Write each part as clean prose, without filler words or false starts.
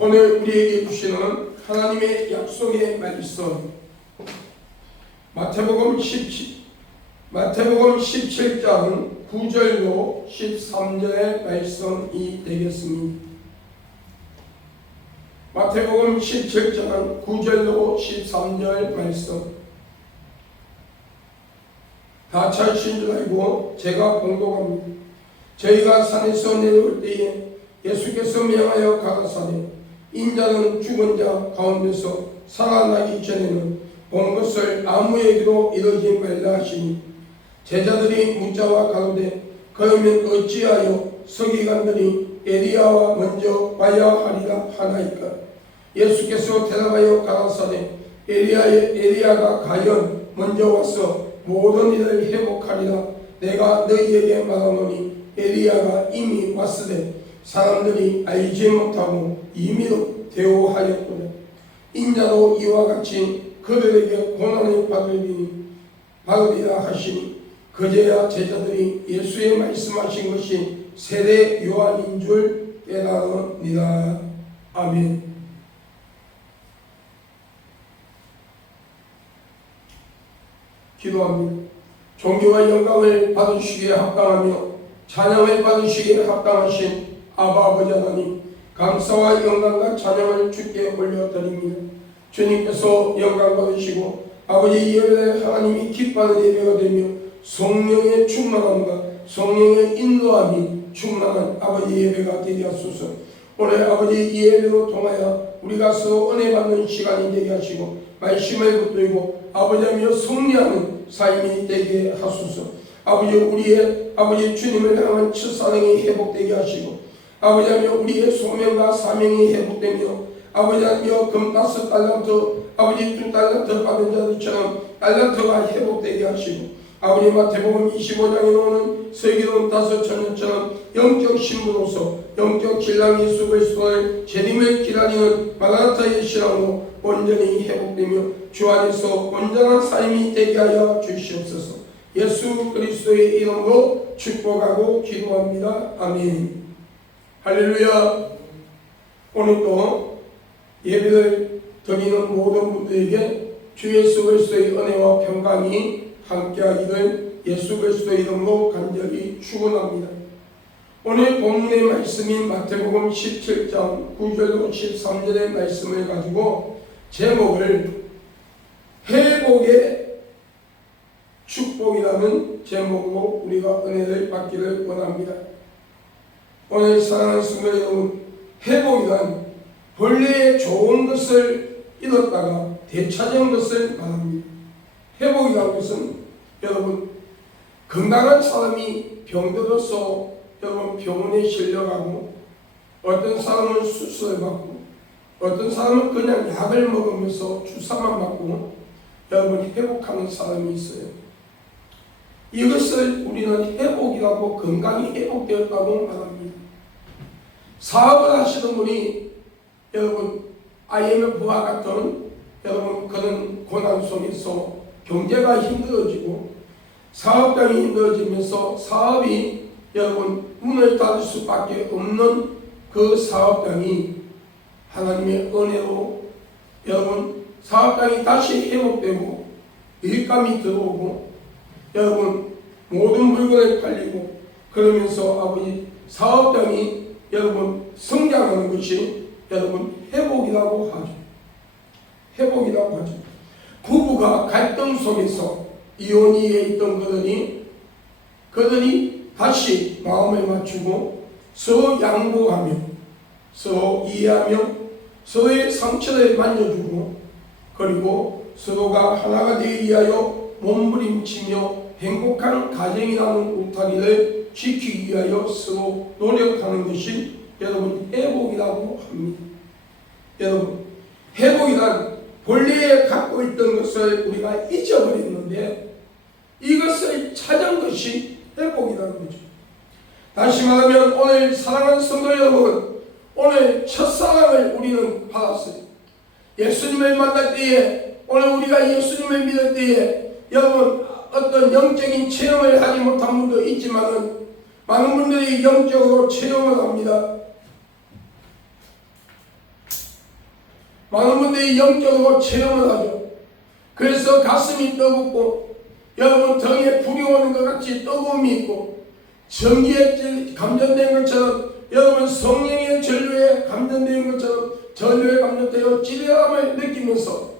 오늘 우리에게 주시는 하나님의 약속의 말씀 마태복음 17장 9절로 13절의 말씀이 되겠습니다. 마태복음 17장 9절로 13절 말씀. 다 찾으신 줄 알고 제가 공독합니다. 저희가 산에서 내려올 때에 예수께서 명하여 가라사대 인자는 죽은 자 가운데서 살아나기 전에는 본 것을 아무에게도 이르지 말라 하시니 제자들이 묻자와 가로되 그러면 어찌하여 서기관들이 엘리야와 먼저 와야 하리라 하나이까. 예수께서 대답하여 가라사대 엘리야가 과연 먼저 와서 모든 일을 회복하리라. 내가 너희에게 말하노니 엘리야가 이미 왔으되 사람들이 알지 못하고 임의로 대우하였거든. 인자도 이와 같이 그들에게 고난을 받으리라 하시니 그제야 제자들이 예수의 말씀하신 것이 세례 요한인 줄 깨달으니라. 아멘. 기도합니다. 존귀와 영광을 받으시기에 합당하며 찬양을 받으시기에 합당하신 아버지 하나님, 감사와 영광과 찬양을 주께 올려드립니다. 주님께서 영광 받으시고 아버지 예배 하나님이 기뻐하는 예배가 되며 성령의 충만함과 성령의 인도함이 충만한 아버지 예배가 되게 하소서. 오늘 아버지 이 예배로 통하여 우리가 서로 은혜 받는 시간이 되게 하시고 말씀을 붙들고 아버지하며 승리하는 삶이 되게 하소서. 아버지 우리의 아버지 주님을 향한 첫사랑이 회복되게 하시고 아버지하며 우리의 소명과 사명이 회복되며 아버지하며 금 5달란트 아버지 2달란트 받은 자들처럼 달란트가 회복되게 하시고 아버지 마태복음 25장에 나오는 서기관 5처녀처럼 영적 신부로서 영적 신랑 예수 그리스도의 재림을 기다리는 마라나타의 신앙으로 온전히 회복되며 주 안에서 온전한 삶이 되게 하여 주시옵소서. 예수 그리스도의 이름으로 축복하고 기도합니다. 아멘. 할렐루야. 오늘도 예배를 드리는 모든 분들에게 주 예수 그리스도의 은혜와 평강이 함께하기를 예수 그리스도의 이름으로 간절히 축원합니다. 오늘 본문의 말씀인 마태복음 17장 9절로 13절의 말씀을 가지고 제목을 회복의 축복이라는 제목으로 우리가 은혜를 받기를 원합니다. 오늘 사랑하는 성도 여러분, 회복이란 본래의 좋은 것을 잃었다가 되찾은 것을 말합니다. 회복이라는 것은 여러분 건강한 사람이 병들어서 여러분 병원에 실려가고 어떤 사람은 수술을 받고 어떤 사람은 그냥 약을 먹으면서 주사만 맞고 여러분 회복하는 사람이 있어요. 이것을 우리는 회복이라고 건강이 회복되었다고 말합니다. 사업을 하시는 분이 여러분 IMF와 같은 여러분 그런 고난 속에서 경제가 힘들어지고 사업장이 힘들어지면서 사업이 여러분 문을 닫을 수밖에 없는 그 사업장이 하나님의 은혜로 여러분 사업장이 다시 회복되고 일감이 들어오고 여러분 모든 물건을 팔리고 그러면서 아버지 사업장이 여러분 성장하는 것이 여러분 회복이라고 하죠. 회복이라고 하죠. 부부가 갈등 속에서 이혼이에 있던 그들이 다시 마음을 맞추고 서로 양보하며 서로 이해하며 서로의 상처를 만져주고 그리고 서로가 하나가 되기 위하여 몸부림치며 행복한 가정이라는 울타리를 지키기 위하여 서로 노력하는 것이 여러분 회복이라고 합니다. 여러분 회복이란 본래에 갖고 있던 것을 우리가 잊어버렸는데 이것을 찾은 것이 회복이라는 거죠. 다시 말하면 오늘 사랑하는 성도 여러분, 오늘 첫사랑을 우리는 받았어요. 예수님을 만날 때에 오늘 우리가 예수님을 믿을 때에 여러분 어떤 영적인 체험을 하지 못한 분도 있지만은 많은 분들이 영적으로 체험을 합니다. 많은 분들이 영적으로 체험을 하죠. 그래서 가슴이 뜨겁고 여러분 등에 불이 오는 것 같이 뜨거움이 있고 전기에 감전된 것처럼 여러분 성령의 전류에 감전된 것처럼 전류에 감전되어 찌릿함을 느끼면서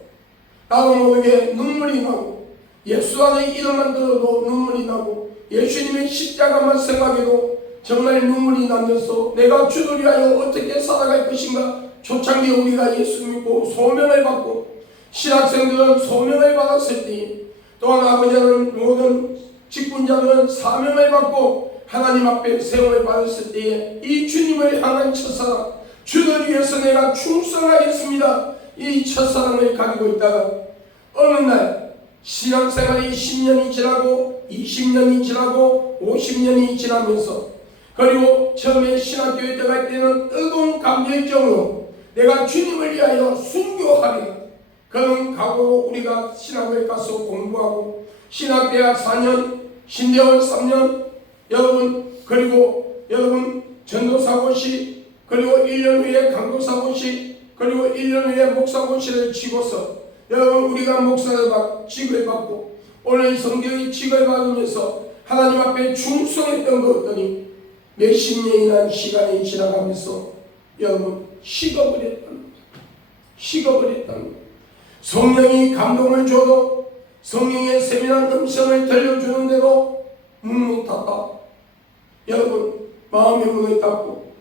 나도 모르게 눈물이 나고 예수 안에 이름만 들어도 눈물이 나고 예수님의 십자가만 생각해도 정말 눈물이 나면서 내가 주를 위하여 어떻게 살아갈 것인가. 초창기 우리가 예수 믿고 소명을 받고 신학생들은 소명을 받았을 때 또한 아버지는 모든 직분자들은 사명을 받고 하나님 앞에 세움을 받았을 때에 이 주님을 향한 첫사랑, 주를 위해서 내가 충성하겠습니다, 이 첫사랑을 가지고 있다가 어느 날 신앙생활이 10년이 지나고 20년이 지나고 50년이 지나면서 그리고 처음에 신학교에 들어갈 때는 뜨거운 감정적으로 내가 주님을 위하여 순교하리라 그런 각오로 우리가 신학을 가서 공부하고 신학대학 4년, 신대원 3년 여러분 그리고 여러분 전도사고시 그리고 1년 후에 강도사고시 그리고 1년 후에 목사고시를 치고서 여러분 우리가 목사를 직을 받고 오늘 성경의 직을 받으면서 하나님 앞에 충성했던 것들이 몇십 년이나 시간이 지나가면서 여러분 식어버렸다는 거예요. 식어버렸다는 거예요. 성령이 감동을 줘도 성령의 세밀한 음성을 들려주는데도 문을 닫아 여러분 마음의 문을 닫고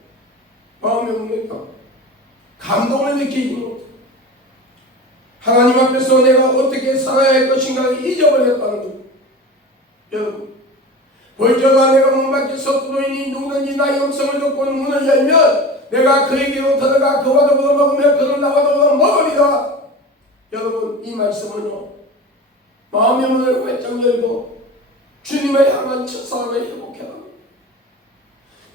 감동을 느끼지 못해 하나님 앞에서 내가 어떻게 살아야 할 것인가를 잊어버렸다는 거예요. 여러분 벌저가 내가 문 밖에 서두르니 누구든지 나의 음성을 듣고 문을 열면 내가 그에게로 들어가 그와 더불어 먹으며 그는 나와 더불어 먹으리라. 여러분 이 말씀은요 마음의 문을 활짝 열고 주님을 향한 첫사랑을 회복해라.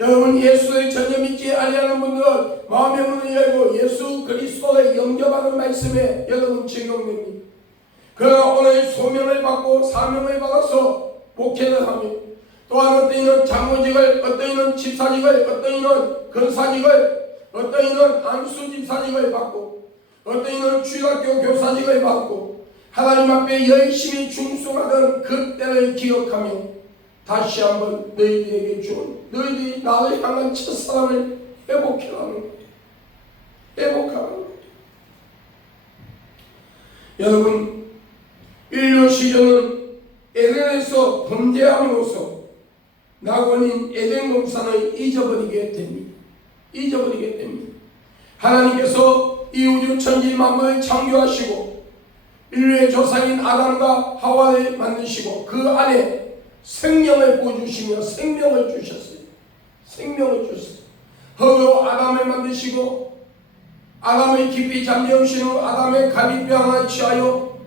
여러분 예수를 전혀 믿지 아니하는 분들은 마음의 문을 열고 예수 그리스도를 영접하는 말씀에 여러분 적용됩니다. 그러나 오늘 소명을 받고 사명을 받아서 목회를 하며 또한 어떤 이는 장로직을, 어떤 이는 집사직을, 어떤 이는 근사직을, 어떤 이는 안수집사직을 받고 어떤 이는 주일학교 교사직을 받고 하나님 앞에 열심히 충성하던 그때를 기억하며 다시 한번 너희들에게 준 너희들이 나를 향한 첫사랑을 회복하라는 거예요. 회복하라는 거예요. 여러분 인류 시즌은 에덴에서 범죄함으로써 낙원인 에덴 동산을 잊어버리게 됩니다. 하나님께서 이 우주 천지 만물을 창조하시고 인류의 조상인 아담과 하와를 만드시고 그 안에 생명을 부어주시며 생명을 주셨어요. 흙으로 아담을 만드시고 아담을 깊이 잠재우신 후 아담의 갈비뼈 하나를 취하여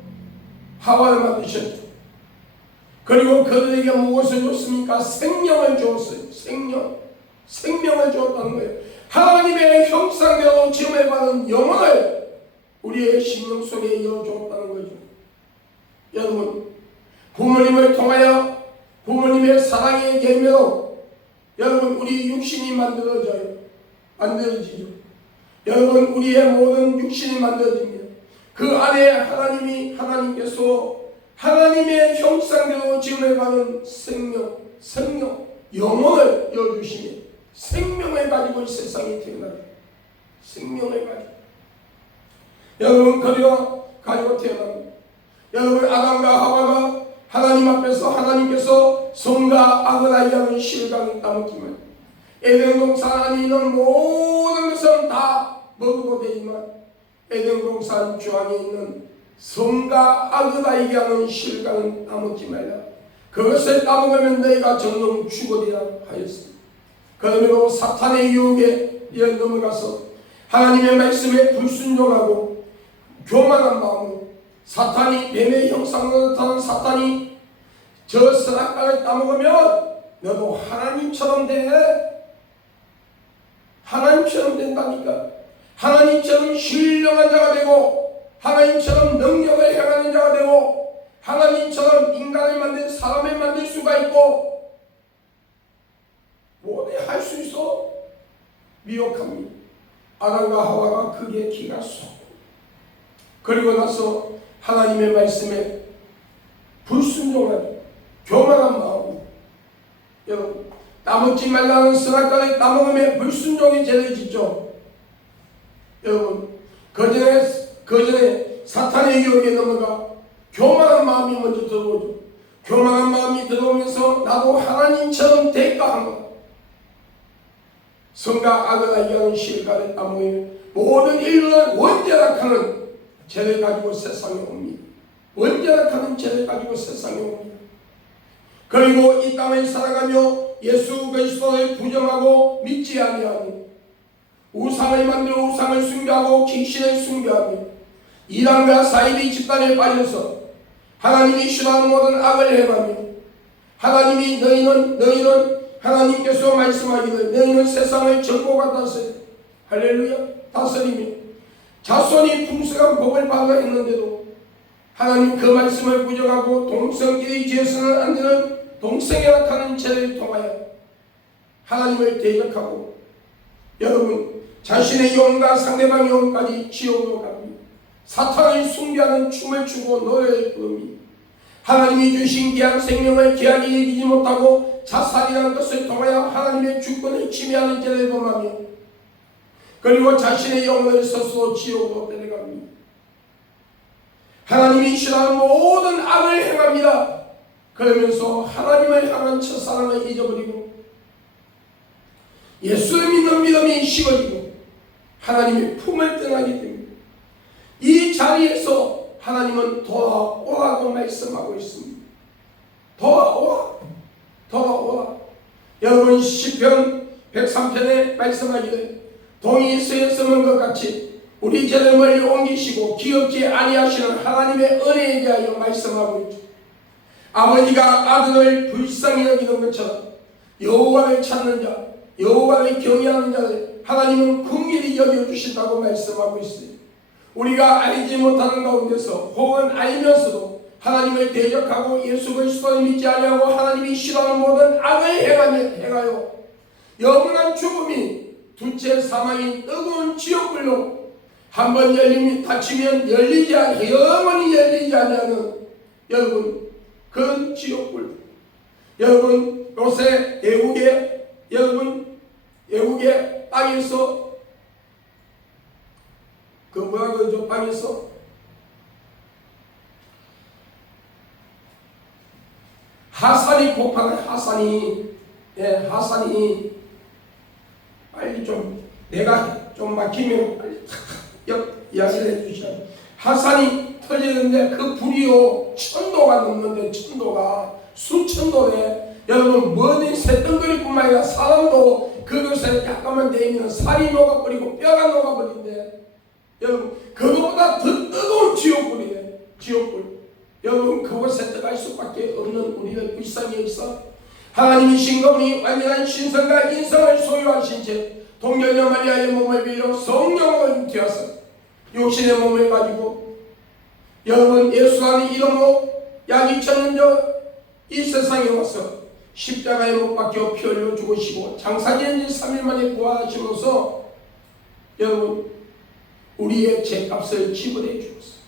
하와를 만드셨죠. 그리고 그들에게 무엇을 줬습니까? 생명을 주었어요. 생명을 주었다는 거예요. 하나님의 형상대로 지음을 받은 영혼을 우리의 심령 속에 이어주었다는 거죠. 여러분 부모님을 통하여 부모님의 사랑의 계명으로 여러분 우리 육신이 만들어지죠. 여러분 우리의 모든 육신이 만들어집니다. 그 안에 하나님께서 하나님의 형상대로 지음을 받은 생명, 영혼을 이어주시며 생명을 가지고 이 세상에 태어나요. 생명을 가지고 여러분 가지고 태어납니다. 여러분 아담과 하와가 하나님 앞에서 하나님께서 선과 악을 알게 실강을 따먹지만 에덴 동산 안에 있는 모든 것은 다 먹어도 되지만 에덴 동산 주안에 있는 선과 악을 알게 하는 실강은 따먹지 말라. 그것을 따먹으면 너희가 정령 죽으리라 하였습니다. 그러므로 사탄의 유혹에 넘어가서 하나님의 말씀에 불순종하고 교만한 마음으로 사탄이 뱀의 형상으로 나타난 사탄이 저 선악과를 따먹으면 너도 하나님처럼 돼. 하나님처럼 된다니까. 하나님처럼 신령한 자가 되고 하나님처럼 능력을 행하는 자가 되고 하나님처럼 인간을 만든 사람을 만들 수가 있고 뭐든 할 수 있어. 미혹합니다. 아담과 하와가 그게 기가 쏙 그리고 나서 하나님의 말씀에 불순종하는 교만한 마음. 여러분, 따먹지 말라는 선악과를 따먹음에 불순종이 죄를 짓죠. 여러분, 그 전에 사탄의 유혹에 넘어가 교만한 마음이 먼저 들어오죠. 교만한 마음이 들어오면서 나도 하나님처럼 대가한 것. 선과 악을 알게 하는 실과를 따먹으며 모든 인류는 원죄락하는 죄를 가지고 세상에 옵니다. 원죄락하는 죄를 가지고 세상에 옵니다. 그리고 이 땅을 살아가며 예수 그리스도를 부정하고 믿지 아니하며 우상을 만들어 우상을 숭배하고 귀신을 숭배하며 이단과 사이비 집단에 빠져서 하나님이 싫어하는 모든 악을 행하며 하나님이 너희는 하나님께서 말씀하기를 너희는 세상을 정복하 다스려 할렐루야 다스리며 자손이 풍성한 복을 받아 했는데도 하나님 그 말씀을 부정하고 동성끼리 지어서는 안 되는 동성애락하는 죄를 통하여 하나님을 대적하고 여러분 자신의 영혼과 상대방의 영혼까지 지옥으로 갑니다. 사탄을 숭배하는 춤을 추고 노래를 부릅니다. 하나님이 주신 귀한 생명을 귀하게 여기지 못하고 자살이라는 것을 통하여 하나님의 주권을 침해하는 죄를 범하며 그리고 자신의 영혼을 스스로 지옥으로 데려갑니다. 하나님이 싫어하는 모든 악을 행합니다. 그러면서 하나님을 향한 첫사랑을 잊어버리고 예수를 믿는 믿음이 식어지고 하나님의 품을 떠나게 됩니다. 이 자리에서 하나님은 돌아오라고 말씀하고 있습니다. 돌아오라. 여러분 시편 103편에 말씀하기를 동이 쇠에 쓰는 것 같이 우리 죄를 멀리 옮기시고 기억지 아니하시는 하나님의 은혜에 대하여 말씀하고 있죠. 아버지가 아들을 불쌍히 여기는 것처럼 여호와를 찾는 자, 여호와를 경외하는 자를 하나님은 긍휼히 여겨주신다고 말씀하고 있어요. 우리가 알지 못하는 가운데서 혹은 알면서도 하나님을 대적하고 예수 그리스도를 믿지 아니하고 하나님이 싫어하는 모든 악을 행하여 영원한 죽음이 둘째 사망인 뜨거운 지옥불로 한번 닫히면 영원히 열리지 아니하는 여러분 그런 지옥불. 여러분 요새 외국의 땅에서 그 뭐라 그러죠? 땅에서 하산이 폭발한 하산이 빨리 좀 내가 좀 막히면 빨리 이야기를 해주셔야 하산이 터지는데 그 불이요 천도가 넘는데 천도가 수천도에 여러분 뭐든 새덩거리뿐만 아니라 사람도 그것에 약간만 데이면 살이 녹아버리고 뼈가 녹아버린대. 여러분 그것보다 더 뜨거운 지옥불이에요. 지옥불. 여러분 그곳에 들어갈 수밖에 없는 우리를 불쌍히 여기서 하나님이신 분이 완전한 신성과 인성을 소유하신 채 동결녀 마리아의 몸을 빌려 성령을 잉태하사 육신의 몸을 가지고 여러분 예수라는 이름으로 약 2000년 전 이 세상에 와서 십자가에 못 박혀 피 흘려 죽으시고 장사지은 지 3일 만에 부활하시면서 여러분 우리의 죄값을 지불해 주었습니다.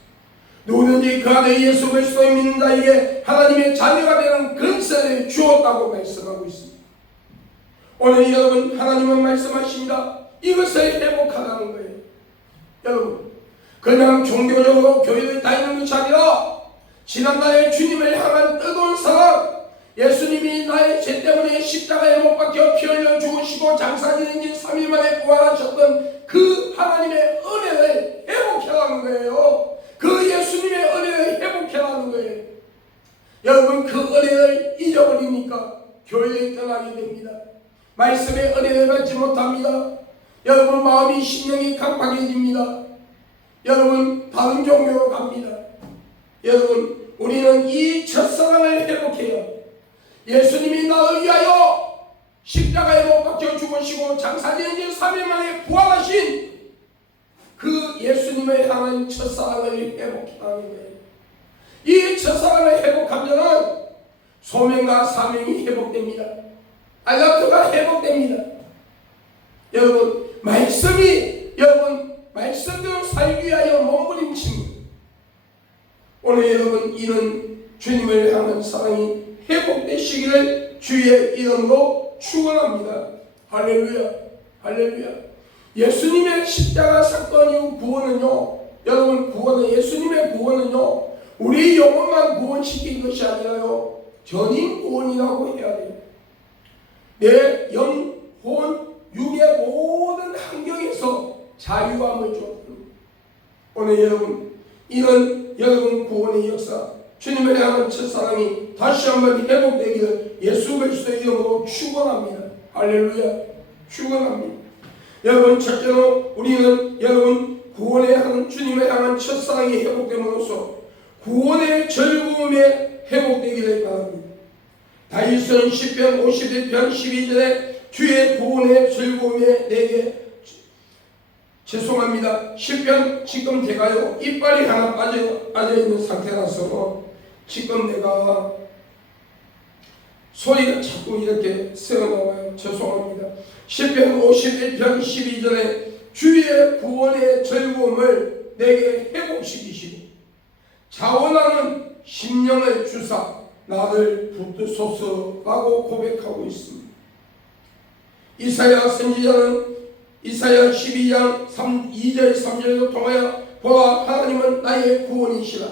누구든지 그 안에 예수 그리스도를 믿는 자에게 하나님의 자녀가 되는 근세를 주었다고 말씀하고 있습니다. 오늘 여러분 하나님은 말씀하십니다. 이것을 회복하라는 거예요. 여러분 그냥 종교적으로 교회를 다니는 것이 아니라 지난날에 주님을 향한 뜨거운 사랑, 예수님이 나의 죄 때문에 십자가에 못 박혀 피 흘려 죽으시고 장사지는 지 3일 만에 부활하셨던 그 하나님의 은혜를 회복해라는 거예요. 그 예수님의 은혜를 회복해라는 거예요. 여러분 그 은혜를 잊어버리니까 교회를 떠나게 됩니다. 말씀의 은혜를 받지 못합니다. 여러분 마음이 심령이 강팍해집니다. 여러분 다른 종교로 갑니다. 여러분 우리는 이 첫사랑을 회복해요. 예수님이 나를 위하여 십자가에 못 박혀 죽으시고 장사지은 지 3일 만에 부활하신 그 예수님을 향한 첫사랑을 회복하는 거예요. 이 첫사랑을 회복하면 소명과 사명이 회복됩니다. 알라트가 회복됩니다. 여러분 말씀대로 살기 위하여 몸부림칩니다. 오늘 여러분 이런 주님을 향한 사랑이 회복되시기를 주의 이름으로 축원합니다. 할렐루야, 할렐루야. 예수님의 십자가 사건 이후 구원은요, 여러분 구원은, 예수님의 구원은요 우리 영혼만 구원시킨 것이 아니라요 전인 구원이라고 해야 돼요. 내 영혼, 육의 모든 환경에서 자유함을 줬습니다. 오늘 여러분 이런 여러분 구원의 역사, 주님을 향한 첫사랑이 다시 한번 회복되기를 예수 그리스도의 이름으로 축원합니다. 할렐루야, 축원합니다. 여러분 첫째로 우리는 여러분 구원에 하는 주님을 향한 첫사랑이 회복됨으로써 구원의 즐거움에 회복되기를 바랍니다. 다윗은 시편 51편 12절에 주의 구원의 즐거움에 내게, 죄송합니다, 시편 지금 제가요 이빨이 하나 빠져 있는 상태라서 지금 내가 소리가 자꾸 이렇게 새어나와요. 죄송합니다. 시편 51편 12절에 주의 구원의 즐거움을 내게 회복시키시고 자원하는 심령을 주사 나를 붙드소서라고 고백하고 있습니다. 이사야 선지자는 이사야 12장 2절 3절을 통하여 보라, 하나님은 나의 구원이시라.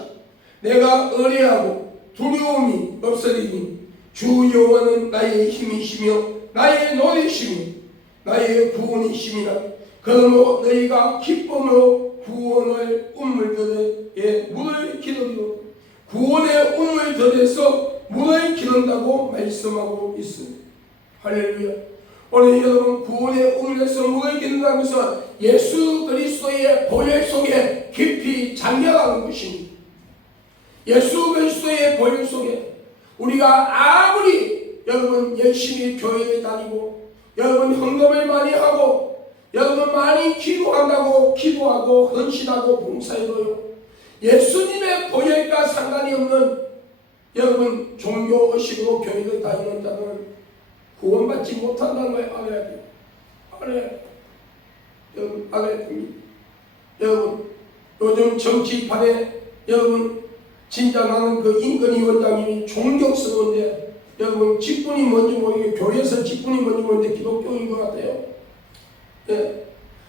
내가 의뢰하고 두려움이 없으리니 주 여호와는 나의 힘이시며 나의 노래시며 나의 구원이심이라. 그러므로 너희가 기쁨으로 구원의 운물들에 물을 기르리로. 구원의 운물들에서 물을 기른다고 말씀하고 있습니다. 할렐루야. 오늘 여러분 구원의 운물에서 물을 기른다고 해서 예수 그리스도의 보혈 속에 깊이 잠겨가는 것입니다. 예수 그리스도의 보혈 속에 우리가 아무리 여러분 열심히 교회에 다니고 여러분 헌금을 많이 하고 여러분 많이 기도한다고 기도하고 헌신하고 봉사해도요 예수님의 보혈과 상관이 없는 여러분 종교의식으로 교회를 다니는 자는 구원받지 못한다는 걸 알아야 돼요. 알아야 돼요. 여러분 알아야 됩니다. 여러분 요즘 정치판에 여러분 진짜 나는 그 인권 위원장님이 존경스러운데 여러분 직분이 뭔지 모르게 교회에서 직분이 뭔지 모르는데 기독교인 것 같아요. 예.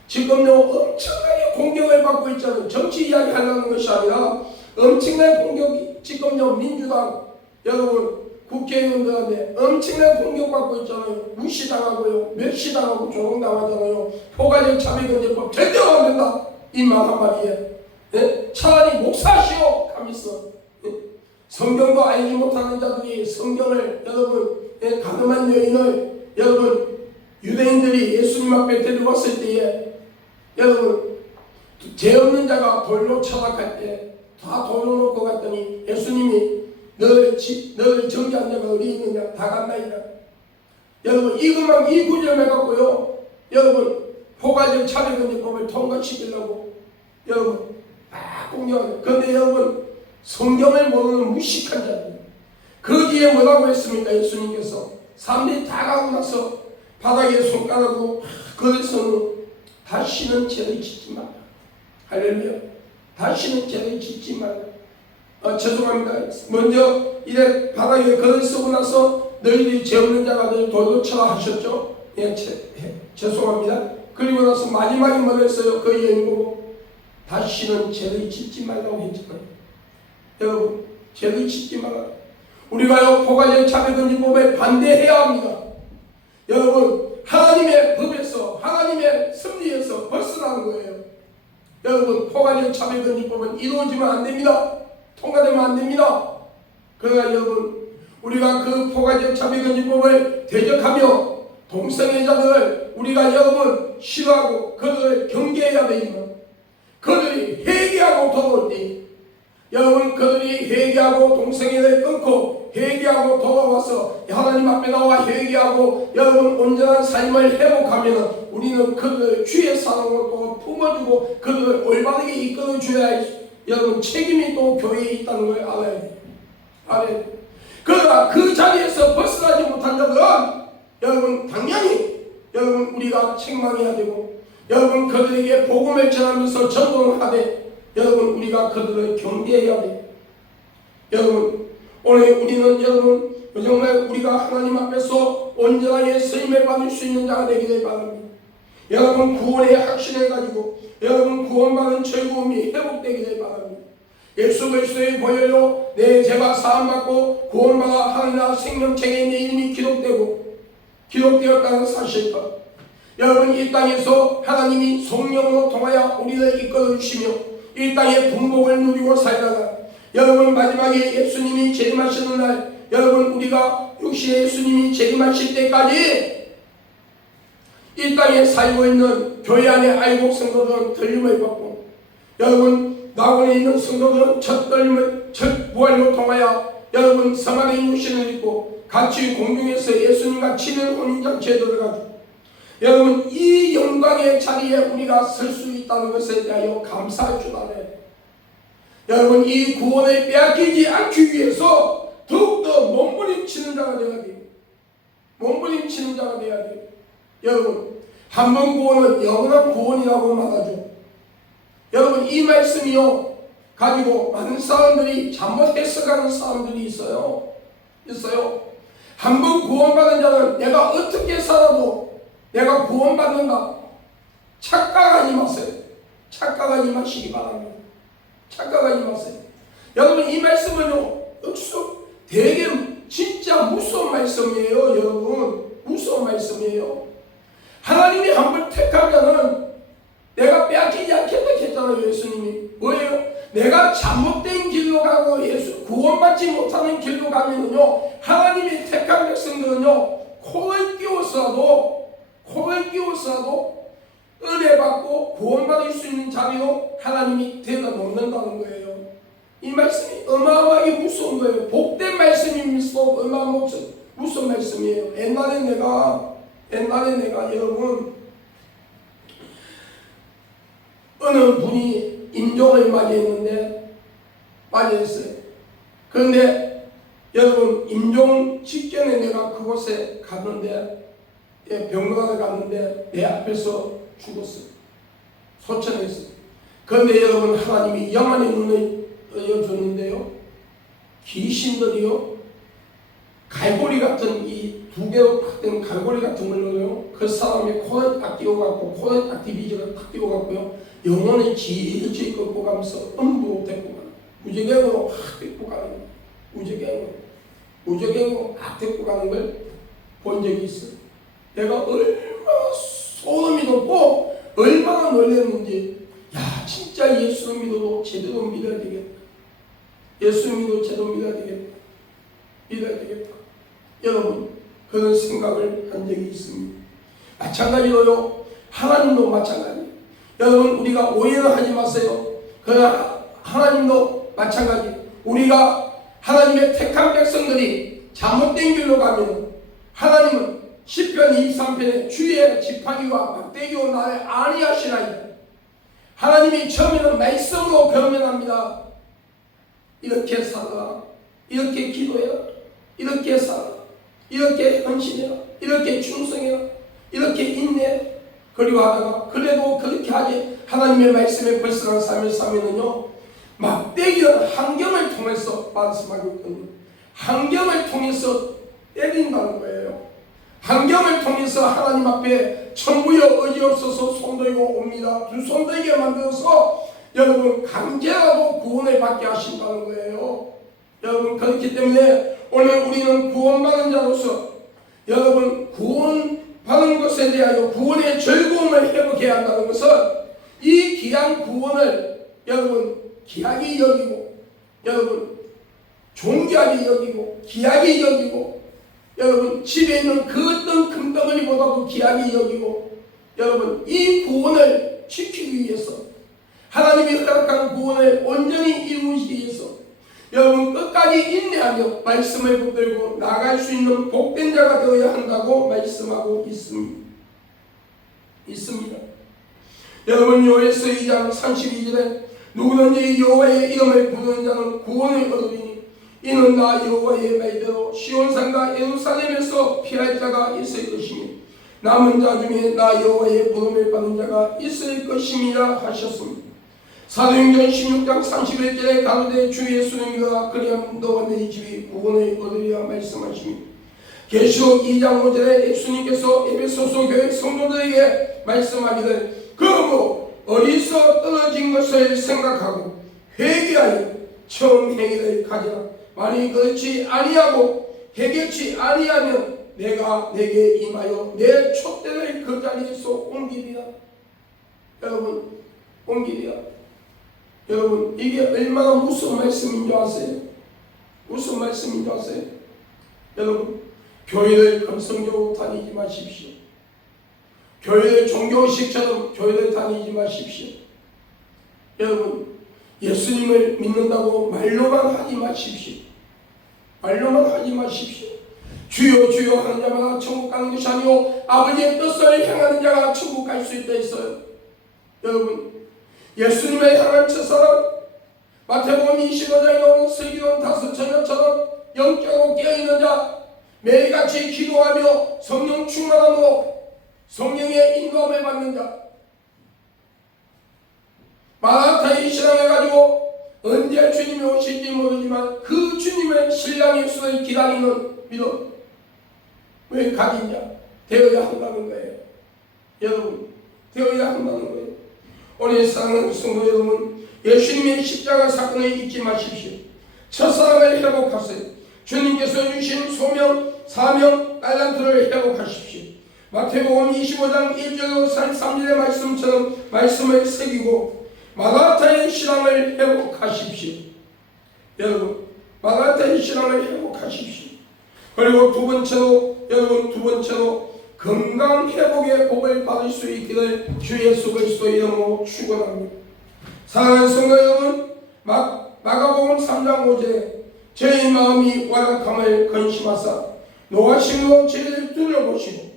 지금요 엄청나게 공격을 받고 있잖아요. 정치 이야기 하려는 것이 아니라 엄청난 공격이 지금요 민주당 여러분 국회의원들한테 엄청난 공격받고 있잖아요. 무시당하고요, 멸시당하고 조롱당하잖아요. 포괄적 자비금지법 절대 안 된다 이 말 한마디에 예? 차라리 목사시오 하면서 예? 성경도 알지 못하는 자들이 성경을 여러분 예? 가늠한 여인을 여러분 유대인들이 예수님 앞에 데려왔을 때에 여러분 죄 없는 자가 돌로 쳐박할 때 다 돌로 놓고 갔더니 예수님이 너를 정죄한 자가 어디 있느냐 다 간다이라. 여러분 이것만 이 구절 해갖고요 여러분 포괄적 차별금지법을 통과시키려고 여러분 막 공격하죠. 그런데 여러분 성경을 모르는 무식한 자들 그 뒤에 뭐라고 했습니까? 예수님께서 사람들이 다 가고 나서 바닥에 손가락으로 그래서는 다시는 죄를 짓지 마라. 할렐루야. 다시는 죄를 짓지 마라. 죄송합니다. 먼저 이래 바닥에 글을 쓰고 나서 너희들이 죄 없는 자가 너희 돌로 쳐라 하셨죠? 예, 죄송합니다. 그리고 나서 마지막에 뭐 했어요? 그 여인 보고 다시는 죄를 짓지 말라고 했잖아요. 여러분 죄를 짓지 마라. 우리가요 포괄적 차별금지법에 반대해야 합니다. 여러분 하나님의 법에서 하나님의 섭리에서 벗어나는 거예요. 여러분 포괄적 차별금지법은 이루어지면 안 됩니다. 통과되면 안 됩니다. 그러나 여러분 우리가 그 포괄적 차별금지법을 대적하며 동성애자들을 우리가 여러분 싫어하고 그들을 경계해야 되지만 그들이 회개하고 돌아올 때 여러분 그들이 회개하고 동성애를 끊고 회개하고 돌아와서 하나님 앞에 나와 회개하고 여러분 온전한 삶을 회복하면 우리는 그들을 주의 사랑으로 또 품어주고 그들을 올바르게 이끌어줘야 여러분 책임이 또 교회에 있다는 걸 알아야 돼요. 알아야 돼요. 그러나 그 자리에서 벗어나지 못한 자들은 여러분 당연히 여러분 우리가 책망해야 되고 여러분 그들에게 복음을 전하면서 전도를 하되 여러분 우리가 그들을 경계해야 돼요. 여러분, 오늘 우리는 여러분 정말 우리가 하나님 앞에서 온전하게 쓰임을 받을 수 있는 자가 되기를 바랍니다. 여러분 구원에 확신해가지고 여러분 구원받은 즐거움이 회복되기를 바랍니다. 예수 그리스도의 보혈로 내 죄가 사함받고 구원받아 하늘나라 생명책에 내 이름이 기록되었다는 사실과 여러분 이 땅에서 하나님이 성령으로 통하여 우리를 이끌어 주시며 이 땅의 풍복을 누리고 살다가 여러분 마지막에 예수님이 재림하시는 날 여러분 우리가 육신의 예수님이 재림하실 때까지 이 땅에 살고 있는 교회 안에 아이곡 성도들은 들림을 받고 여러분 낙원에 있는 성도들은 첫 부활로 통하여 여러분 성안의 육신을 입고 같이 공중에서 예수님과 치는 혼인잔치에 들어가고 여러분 이 영광의 자리에 우리가 설 수 있다는 것에 대하여 감사할 줄 알아요. 여러분 이 구원을 빼앗기지 않기 위해서 더욱더 몸부림치는 자가 되어야 돼요. 몸부림치는 자가 되어야 돼요. 여러분 한 번 구원은 영원한 구원이라고 말하죠. 여러분 이 말씀이요 가지고 많은 사람들이 잘못 해석하는 사람들이 있어요. 한 번 구원받은 자는 내가 어떻게 살아도 내가 구원받는다. 착각하지 마세요. 착각하지 마시기 바랍니다. 착각하지 마세요. 여러분 이 말씀은요 되게 진짜 무서운 말씀이에요. 여러분 무서운 말씀이에요. 하나님이 한 번 택하면은 내가 빼앗기지 않겠다 했잖아요. 예수님이 뭐예요? 내가 잘못된 길로 가고 구원받지 못하는 길로 가면은요 하나님이 택한 백성들은요 코를 끼워서라도 은혜 받고 구원받을 수 있는 자리로 하나님이 데려다 놓는다는 거예요. 이 말씀이 어마어마하게 무서운 거예요. 복된 말씀이면서 어마어마하게 무서운 말씀이에요. 옛날에 내가 여러분 어느 분이 임종을 맞이했어요. 그런데 여러분 임종 직전에 내가 그곳에 갔는데 병원에 갔는데 내 앞에서 죽었어요. 소천했어요. 그런데 여러분 하나님이 영안의 눈을 열어줬는데요 귀신들이요 갈고리 같은 이 두 개로 된 갈고리 같은 걸로요 그 사람의 코를 딱 띄워갖고 코를 딱 디비저를 딱 띄워갖고요 영혼을 질질 끌고 가면서 음부 데리고 가는 무적행으로 확 데리고 가는 거예요. 무적행으로 막 데리고 가는 걸 본 적이 있어요. 내가 얼마나 소름이 돋고 얼마나 놀랐는지 야 진짜 예수를 믿어도 제대로 믿어야 되겠다. 예수를 믿어도 제대로 믿어야 되겠다. 여러분 그런 생각을 한 적이 있습니다. 마찬가지로요 하나님도 마찬가지예요. 여러분 우리가 오해를 하지 마세요. 그러나 하나님도 마찬가지. 우리가 하나님의 택한 백성들이 잘못된 길로 가면 하나님은 시편 23편에 주의 지팡이와 막대기로 나를 안위하시나이다. 하나님이 처음에는 말씀으로 변명합니다. 이렇게 살아, 이렇게 기도해라, 이렇게 살아, 이렇게 헌신해라, 이렇게 충성해라, 이렇게 인내해라. 그리고 하다가 그래도 그렇게 하지 하나님의 말씀에 불순한 삶을 사면은요 막대기는 환경을 통해서 말씀하고 있거든요. 환경을 통해서 때린다는 거예요. 환경을 통해서 하나님 앞에 천부여 의지 없어서 손들고 옵니다. 두 손 들게 만들어서 여러분 강제라도 구원을 받게 하신다는 거예요. 여러분 그렇기 때문에 오늘 우리는 구원받은 자로서 여러분 구원받은 것에 대하여 구원의 즐거움을 회복해야 한다는 것은 이 귀한 구원을 여러분 귀하게 여기고 여러분 존귀하게 여기고 귀하게 여기고 여러분 집에 있는 그 어떤 금덩어리보다도 귀하게 여기고 여러분 이 구원을 지키기 위해서 하나님이 허락한 구원을 온전히 이루기 위해서 여러분 끝까지 인내하며 말씀을 붙들고 나갈 수 있는 복된 자가 되어야 한다고 말씀하고 있습니다. 여러분 요에서 2장 32절에 누구든지 여호와의 이름을 부르는 자는 구원을 얻으리니 이는 나 여호와의 말대로 시온산과 예루살렘에서 피할 자가 있을 것이며 남은 자 중에 나 여호와의 부름을 받는 자가 있을 것임이라 하셨습니다. 사도행전 16장 31절에 가로되 주 예수는 그가 그리하면 너와 네 집이 구원을 얻으리라 말씀하십니다. 계시록 2장 5절에 예수님께서 에베소서 교회 성도들에게 말씀하기를 그러므로 어디서 떨어진 것을 생각하고 회개하여 처음 행위를 가지라. 만일 그렇지 아니하고 해결치 아니하면 내가 내게 임하여 내 촛대를 그 자리에서 옮기리라. 여러분, 옮기리라. 여러분, 이게 얼마나 무슨 말씀인 줄 아세요? 무슨 말씀인 줄 아세요? 여러분, 교회를 감성적으로 다니지 마십시오. 교회를 종교식처럼 교회를 다니지 마십시오. 여러분, 예수님을 믿는다고 말로만 하지 마십시오. 말로만 하지 마십시오. 주여 주여 하는 자마다 천국 가는 것이 아니오 아버지의 뜻을 행하는 자가 천국 갈 수 있다 했어요. 여러분, 예수님을 향한 첫사랑, 마태복음 25장에 나오는 슬기로운 다섯 처녀처럼 영적으로 깨어있는 자, 매일같이 기도하며 성령 충만함으로 성령의 인도함을 받는 자, 마라타의 신앙을 가지고 언제 주님이 오실지 모르지만 그 주님의 신랑 예수를 기다리는 믿음, 왜 가진 자 되어야 한다는 거예요. 여러분, 되어야 한다는 거예요. 오늘 사랑하는 성도 여러분, 예수님의 십자가 사건을 잊지 마십시오. 첫사랑을 회복하세요. 주님께서 주신 소명, 사명, 달란트를 회복하십시오. 마태복음 25장 1절로 3절의 말씀처럼 말씀을 새기고 마가다의 신앙을 회복하십시오. 여러분, 마가다의 신앙을 회복하십시오. 그리고 두 번째로, 여러분, 두 번째로 건강 회복의 복을 받을 수 있기를 주 예수 그리스도 이름으로 축원합니다. 사랑하는 성도 여러분, 마가복음 3장 5절에 저희 마음이 완악함을 근심하사 노하심으로 저희를 둘러보시고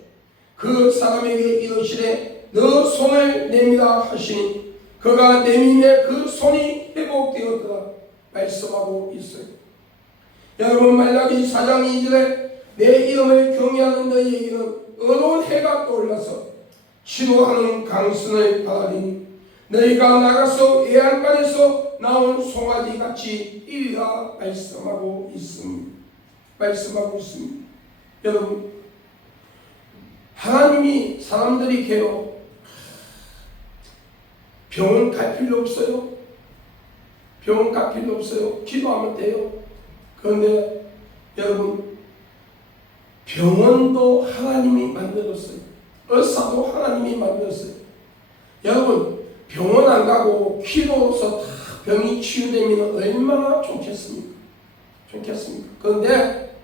그 사람에게 이르시되 너 손을 내밀라 하시니 그가 내밀매 그 손이 회복되었더라 말씀하고 있어요. 여러분, 말라기 4장 2절에 내 이름을 경외하는 너희에게는 어두운 해가 떠올라서 치료하는 강선을 바라리니 너희가 나가서 애안간에서 나온 송아지같이 이리라 말씀하고 있습니다. 말씀하고 있습니다. 여러분, 하나님이 사람들이 괴로 병원 갈 필요 없어요. 병원 갈 필요 없어요. 기도하면 돼요. 그런데 여러분, 병원도 하나님이 만들었어요. 의사도 하나님이 만들었어요. 여러분, 병원 안 가고 기도로서 다 병이 치유되면 얼마나 좋겠습니까? 좋겠습니까? 그런데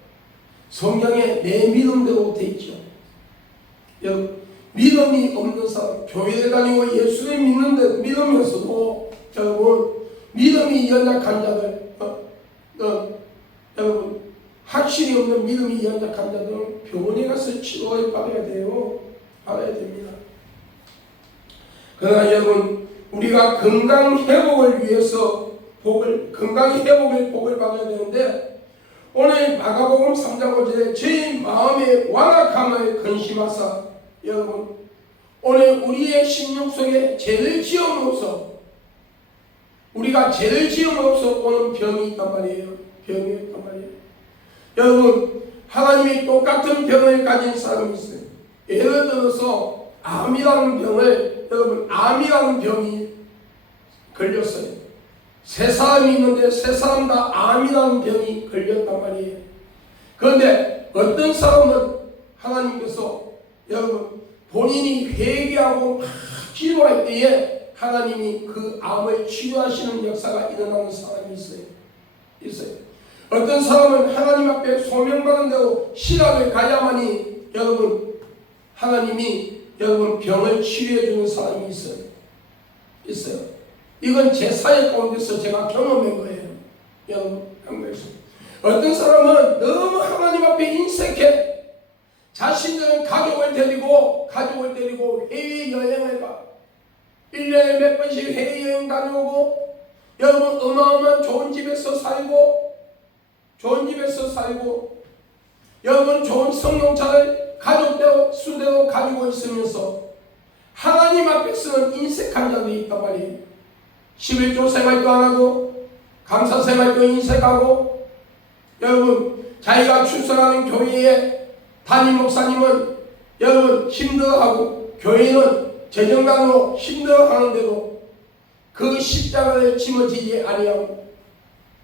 성경에 내 믿음대로 돼 있죠. 여러분, 믿음이 없는 사람, 교회에 다니고 예수를 믿는데 믿으면서도 여러분, 믿음이 연약한 자들, 여러분, 확실히 없는 믿음이 연약한 자들은 병원에 가서 치료를 받아야 돼요. 받아야 됩니다. 그러나 여러분, 우리가 건강 회복을 위해서 건강 회복의 복을 받아야 되는데, 오늘 마가복음 3장 5절에 제 마음의 완악함을 근심하사, 여러분, 오늘 우리의 심령 속에 죄를 지음으로써, 우리가 죄를 지음으로써 오는 병이 있단 말이에요. 병이 있단 말이에요. 여러분, 하나님이 똑같은 병을 가진 사람이 있어요. 예를 들어서 암이라는 병을, 여러분, 암이라는 병이 걸렸어요. 세 사람이 있는데 세 사람 다 암이라는 병이 걸렸단 말이에요. 그런데 어떤 사람은 하나님께서, 여러분, 본인이 회개하고 막 기도할 때에 하나님이 그 암을 치료하시는 역사가 일어나는 사람이 있어요. 어떤 사람은 하나님 앞에 소명받은 대로 신학을 가야만이, 여러분, 하나님이, 여러분, 병을 치유해 주는 사람이 있어요. 이건 제 사회 가운데서 제가 경험한 거예요. 여러분, 한국에서. 어떤 사람은 너무 하나님 앞에 인색해. 자신들은 가족을 데리고 해외여행을 가. 1년에 몇 번씩 해외여행 다녀오고, 여러분, 어마어마한 좋은 집에서 살고, 여러분, 좋은 성령차를 가족대로 수대로 가지고 있으면서 하나님 앞에서는 인색한 자들이 있단 말이에요. 11조 생활도 안 하고 감사 생활도 인색하고, 여러분 자기가 출석하는 교회에 담임 목사님은 여러분 힘들어하고 교회는 재정난으로 힘들어하는데도 그 십자가를 짊어지지 아니하고,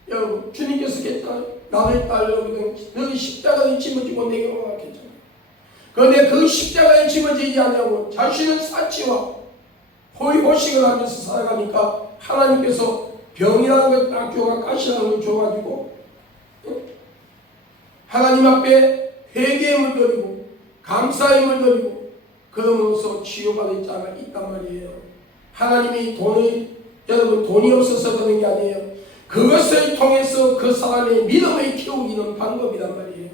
여러분 주님께서 했잖아요. 나를 따르거든 너희 십자가를 짊어지고 내게 오라 했잖아요. 그런데 그 십자가를 짊어지지 아니하고 자신은 사치와 호의호식을 하면서 살아가니까 하나님께서 병이라는 걸 딱 줘가 가시라는 걸 줘가지고 하나님 앞에 회개의 물들이고 감사의 물들이고 그러면서 치유받을 자가 있단 말이에요. 하나님이 여러분 돈이 없어서 그런 게 아니에요. 그것을 통해서 그 사람의 믿음을 키우기는 방법이란 말이에요.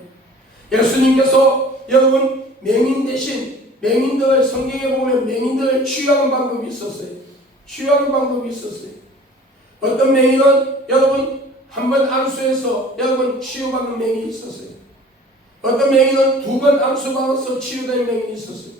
예수님께서 여러분 맹인 대신 맹인들을 성경에 보면 맹인들을 치유하는 방법이 있었어요. 치유하는 방법이 있었어요. 어떤 맹인은 여러분 한 번 안수해서 여러분 치유받는 맹인이 있었어요. 어떤 맹인은 두 번 안수받아서 치유된 맹인이 있었어요.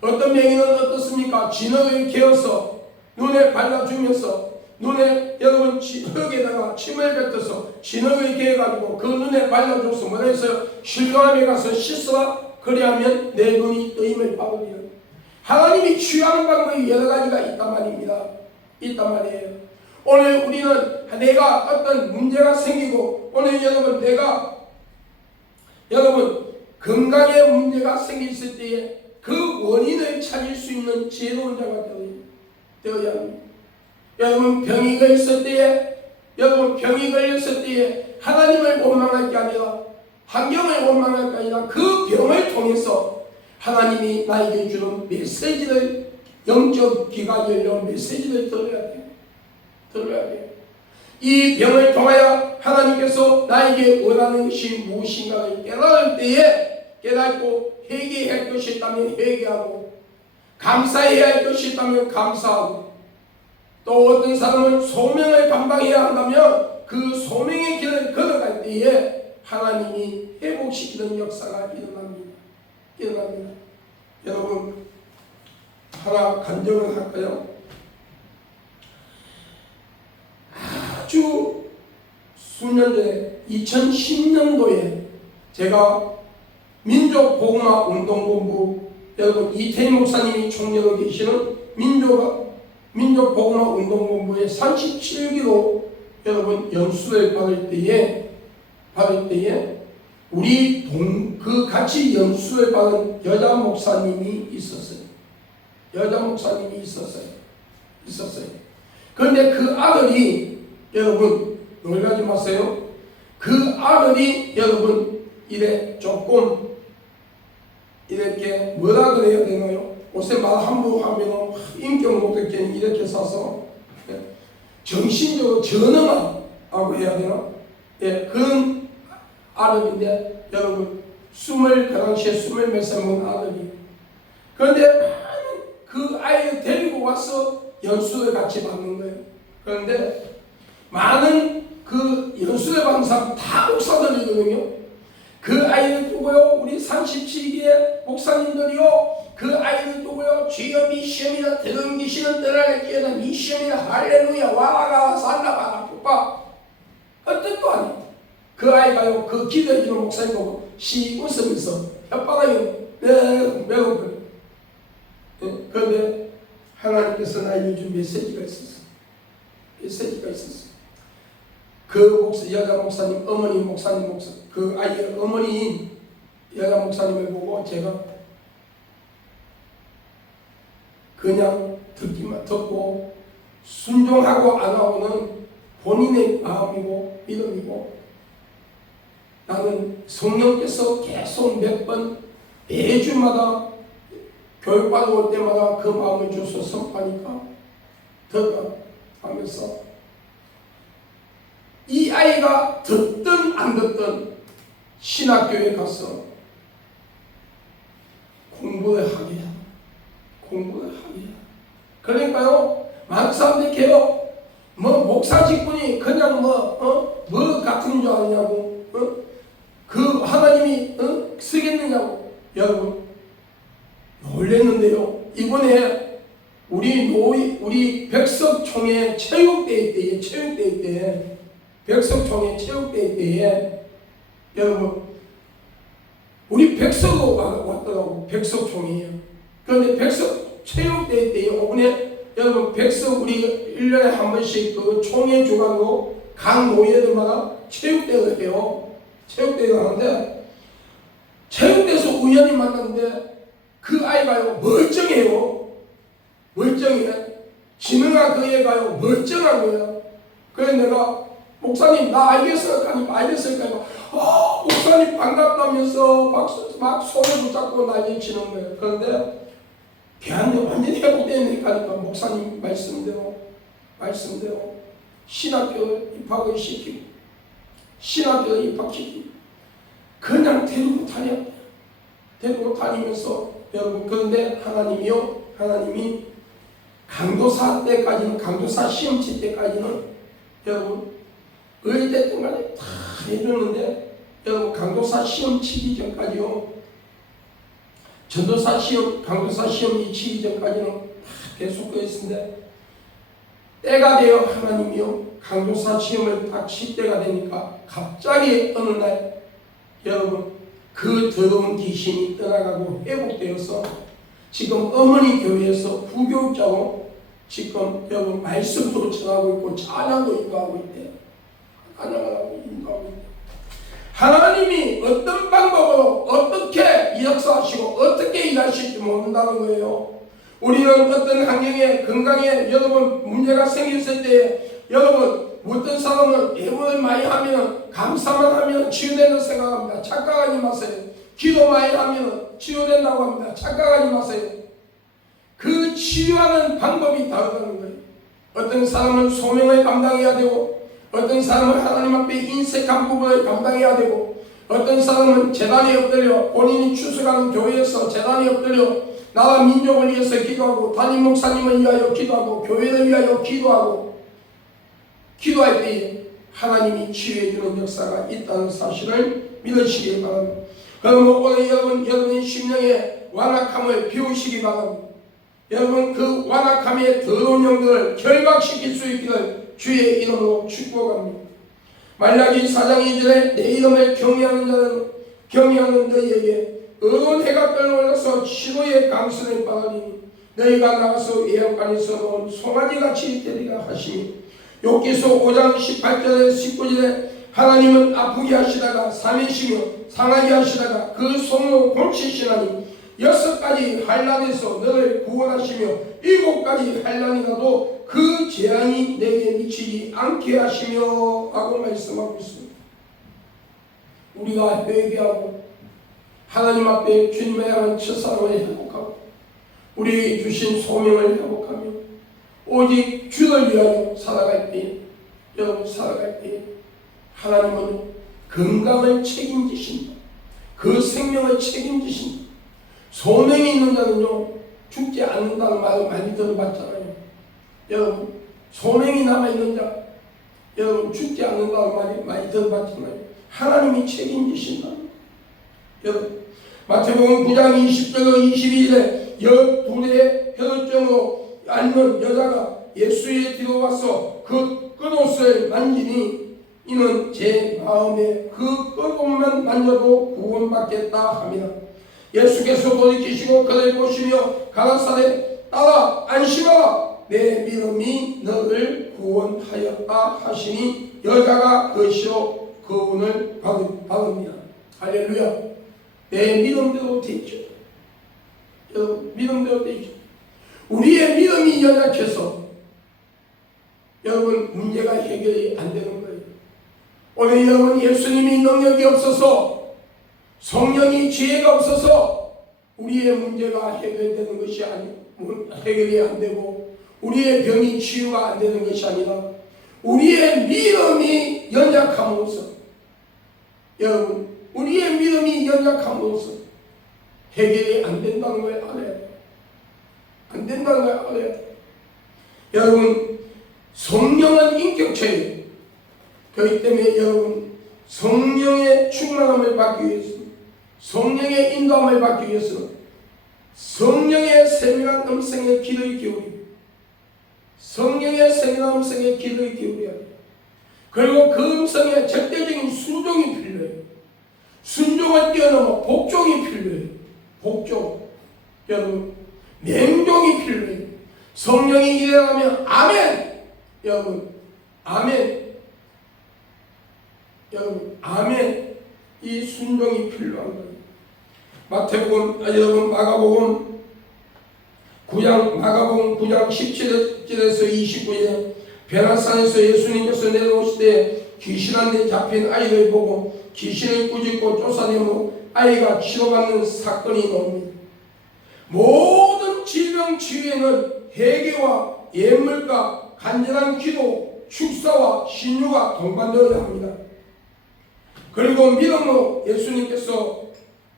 어떤 맹인은 어떻습니까? 진흙을 개어서 눈에 발라주면서 눈에 여러분 흙에다가 침을 뱉어서 진흙을 개어가지고 그 눈에 발라줘서 뭐라 해서 실로암에 가서 씻어라. 그리하면 내 눈이 뜨임을 받으리라. 하나님이 치유하는 방법이 여러 가지가 있단 말입니다. 있단 말이에요. 오늘 우리는 내가 어떤 문제가 생기고 오늘 여러분 건강에 문제가 생겼을 때에 그 원인을 찾을 수 있는 지혜로운 자가 되어야 합니다. 여러분 병이 걸렸을 때에 하나님을 원망할 게 아니라 환경을 원망할 게 아니라 그 병을 통해서 하나님이 나에게 주는 메시지를, 영적 귀가 열려 메시지를 들어야 돼요. 이 병을 통하여 하나님께서 나에게 원하는 것이 무엇인가를 깨달을 때에 깨닫고 회개할 것이 있다면 회개하고 감사해야 할 것이 있다면 감사하고, 또 어떤 사람은 소명을 감당해야 한다면 그 소명의 길을 걸어갈 때에 하나님이 회복시키는 역사가 일어납니다. 여러분 하나 간증을 할까요? 아주 수년 전에 2010년도에 제가 민족복음화운동본부, 여러분 이태인 목사님이 총재로 계시는 민족복음화운동본부의 37기로 여러분 연수를 받을 때에 우리 그 같이 연수를 받은 여자 목사님이 있었어요. 그런데 그 아들이, 여러분 놀라지 마세요. 그 아들이 여러분 조금 이렇게 뭐라 그래야 되나요? 요새 말 함부로 하면 인격 못 듣게 이렇게 사서 정신적으로 전능하다고 해야 되나? 그런 아들인데 여러분 그 당시에 20몇 살 먹은 아들이, 그런데 그 아이를 데리고 와서 연수를 같이 받는 거예요. 그런데 많은 그 연수를 받는 사람 다 목사들이거든요. 그 아이를 두고요, 우리 37기의 목사님들이요, 그 아이를 두고요, 주여 미시험이나 들은기시는 떠나갈지어다, 미시험이나 할렐루야 와라가 살라바라 푸파 어뜻도 아니에요. 그 아이가요, 그 기도해주는 목사님 보고 시 웃으면서 혓바닥에 매우 그래. 그런데 하나님께서 나에게 준 메시지가 있었어요. 그 여자 목사님, 그 아이의 어머니인 여자 목사님을 보고 제가 그냥 듣기만 듣고 순종하고 안 하고는 본인의 마음이고 믿음이고, 나는 성령께서 계속 몇 번 매주마다 교육받아 올 때마다 그 마음을 줘서 선포하니까 들어가 하면서 이 아이가 듣든 안 듣든 신학교에 가서 공부를 하게 해야. 그러니까요, 많은 사람들이 개요, 목사 직분이 그냥 뭐 같은 줄 아느냐고, 그 하나님이 쓰겠느냐고. 여러분 놀랬는데요, 이번에 우리 백석 백석총회 체육대회 때에 백석총회 체육대회 때에 여러분 우리 백석으로 왔더라고. 백석총회예요. 그런데 백석 체육대회 때에 오분에 여러분 백석 우리 1년에 한 번씩 그 총회 주관으로 각 노예들마다 체육대회를 해요. 체육대회를 하는데 체육대회에서 우연히 만났는데 그 아이가요 멀쩡해요. 멀쩡해. 지능아 그 애가요 멀쩡한 거예요. 그래서 내가 목사님 나 알겠을까요? 목사님 반갑다면서 막 손을 붙잡고 난리 치는 거예요. 그런데 걔한테 완전히 회복되니까 목사님 말씀대로 신학교 입학을 시키고 신학교에 입학시키고 그냥 데리고 다니면서 여러분 그런데 하나님이 강도사 때까지는 강도사 시험 칠 때까지는 여러분 의대 때까지 다 해줬는데 여러분 강도사 시험 치기 전까지요 전도사 시험 강도사 시험이 치기 전까지는 다 계속 그랬는데 때가 되어 하나님이요 강도사 시험을 딱 칠 때가 되니까 갑자기 어느 날 여러분 그 더러운 귀신이 떠나가고 회복되어서 지금 어머니 교회에서 부교육자로 지금 여러분 말씀도 전하고 있고 찬양도 인도하고 있대요. 찬양하고 인도하고 있대요. 하나님이 어떤 방법으로 어떻게 역사하시고 어떻게 일하실지 모른다는 거예요. 우리는 어떤 환경에 건강에 여러분 문제가 생겼을 때 여러분 어떤 사람은 예물을 많이 하면 감사만 하면 치유되는 생각합니다. 착각하지 마세요. 기도 많이 하면 치유된다고 합니다. 착각하지 마세요. 그 치유하는 방법이 다르다는 거예요. 어떤 사람은 소명을 감당해야 되고 어떤 사람은 하나님 앞에 인색한 부분을 감당해야 되고 어떤 사람은 재단에 엎드려 본인이 출석하는 교회에서 재단에 엎드려 나라 민족을 위해서 기도하고 담임 목사님을 위하여 기도하고 교회를 위하여 기도할 때에 하나님이 치유해주는 역사가 있다는 사실을 믿으시기 바랍니다. 그러면 오늘 여러분의 심령의 완악함을 비우시기 바랍니다. 여러분 그 완악함의 더러운 영들을 결박시킬 수 있기를 주의 이름으로 축복합니다. 말라기 4장 2절에 내 이름을 경외하는 너희에게 어두운 해가 떠올라서 치료의 강선을 받으니 너희가 나가서 예언간에서 놓은 송아지같이 되리라 하시니 욥기서 5장 18절에 19절에 하나님은 아프게 하시다가 삼위시며 상하게 하시다가 그 손으로 고치시나니 6가지 환난에서 너를 구원하시며 7가지 환난이 나도 그 재앙이 내게 미치지 않게 하시며 하고 말씀하고 있습니다. 우리가 회개하고 하나님 앞에 주님의 향한 첫사랑을 회복하고 우리 주신 소명을 회복하며 오직 주를 위하여 살아갈 때 여러분 살아갈 때 하나님은 건강을 책임지신다. 그 생명을 책임지신다. 소명이 있는 자는요 죽지 않는다는 말을 많이 들어봤잖아요. 여러분 소명이 남아있는 자 여러분 죽지 않는다는 말을 많이 들어봤잖아요. 하나님이 책임지신다. 여러분 마태복음 9장 20절 22절에 둘의 혈증으로 앓는 여자가 예수의 뒤로 와서 그 겉옷을 만지니 이는 제 마음에 그 겉옷만 만져도 구원받겠다 합니다. 예수께서 돌이키시고 그를 보시며 가라사대 따라 안심하라 내 믿음이 너를 구원하였다 하시니 여자가 그시로 구원을 받습니다. 할렐루야. 내 믿음대로 되죠. 여러분 믿음대로 되죠. 우리의 믿음이 연약해서 여러분 문제가 해결이 안 되는 거예요. 오늘 여러분 예수님이 능력이 없어서 성령이 지혜가 없어서 우리의 문제가 해결되는 것이 해결이 안 되고 우리의 병이 치유가 안 되는 것이 아니라 우리의 믿음이 연약함으로써 여러분 우리의 믿음이 연약함으로써 해결이 안 된다는 걸 알아야 돼요. 안 된다는 걸 알아야 돼요. 여러분 성령은 인격체예요. 그렇기 때문에 여러분 성령의 충만함을 받기 위해서 성령의 인도함을 받기 위해서 성령의 세밀한 음성에 귀를 기울이고 성령의 생명한 음성에 귀를 기울여야 합니다. 그리고 그 음성에 절대적인 순종이 필요해요. 순종을 뛰어넘어 복종이 필요해요. 복종. 여러분, 맹종이 필요해요. 성령이 일어나면 아멘. 여러분, 아멘. 여러분, 아멘. 이 순종이 필요한 거예요. 여러분, 마가복음 9장 17절에서 29절, 베라산에서 예수님께서 내려오실 때 귀신한 데 잡힌 아이를 보고 귀신을 꾸짖고 쫓아내므로 아이가 치료받는 사건이 나옵니다. 모든 질병 치유에는 회개와 예물과 간절한 기도, 축사와 신유가 동반되어야 합니다. 그리고 믿음으로 예수님께서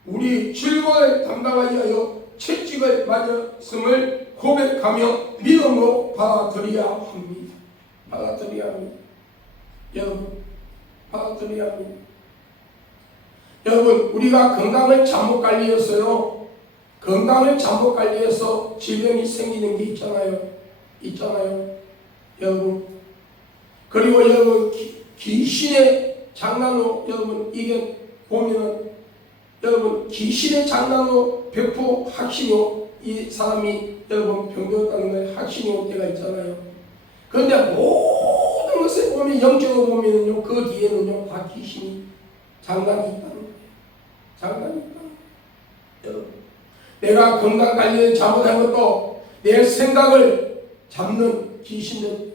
우리 질병을 담당하기 위하여 채찍을 맞았음을 고백하며 믿음으로 받아들여야 합니다. 받아들여야 합니다. 여러분, 받아들여야 합니다. 여러분, 우리가 건강을 잘못 관리했어요. 건강을 잘못 관리해서 질병이 생기는 게 있잖아요. 여러분. 그리고 여러분, 귀신의 장난으로 여러분, 이게 보면은 여러분, 귀신의 장난으로 100% 확신이 이 사람이 여러분 병들었다는 걸 확신이 올 때가 있잖아요. 그런데 모든 것을 보면 영적으로 보면은요, 그 뒤에는요 다 귀신이 장난이 있다는 거예요. 장난이 있다는 거예요. 여러분, 내가 건강 관리를 잘못한 것도 내 생각을 잡는 귀신들,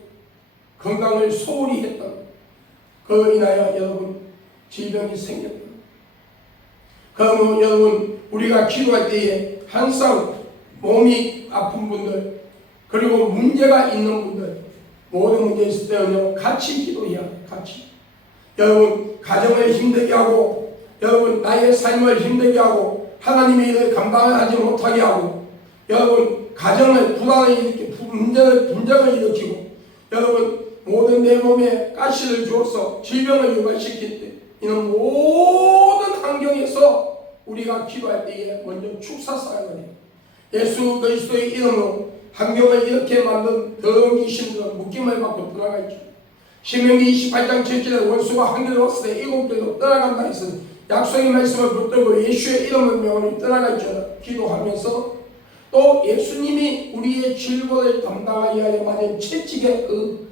건강을 소홀히 했던 그 인하여 여러분 질병이 생겼다. 그러면 여러분, 우리가 기도할 때에 항상 몸이 아픈 분들, 그리고 문제가 있는 분들, 모든 문제 있을 때는요 같이 기도해야 해요. 같이. 여러분, 가정을 힘들게 하고, 여러분 나의 삶을 힘들게 하고, 하나님의 일을 감당하지 못하게 하고, 여러분 가정을 불안을 일으키고, 분쟁을 일으키고, 여러분 모든 내 몸에 가시를 주어서 질병을 유발시킬 때, 이런 모든 환경에서 우리가 기도할 때에 먼저 축사사역을 해요. 예수 그리스도의 이름으로 환경을 이렇게 만든 더러운 귀신들은 묶임을 받고 떠나가 있죠. 신명기 28장 7절에 원수가 한 개로 왔을 때 7개로 떠나간다 했으니 약속의 말씀을 붙들고 예수의 이름을 명하며 떠나가 있죠. 기도하면서 또 예수님이 우리의 질병을 담당하기 위하여 맞은 채찍의 그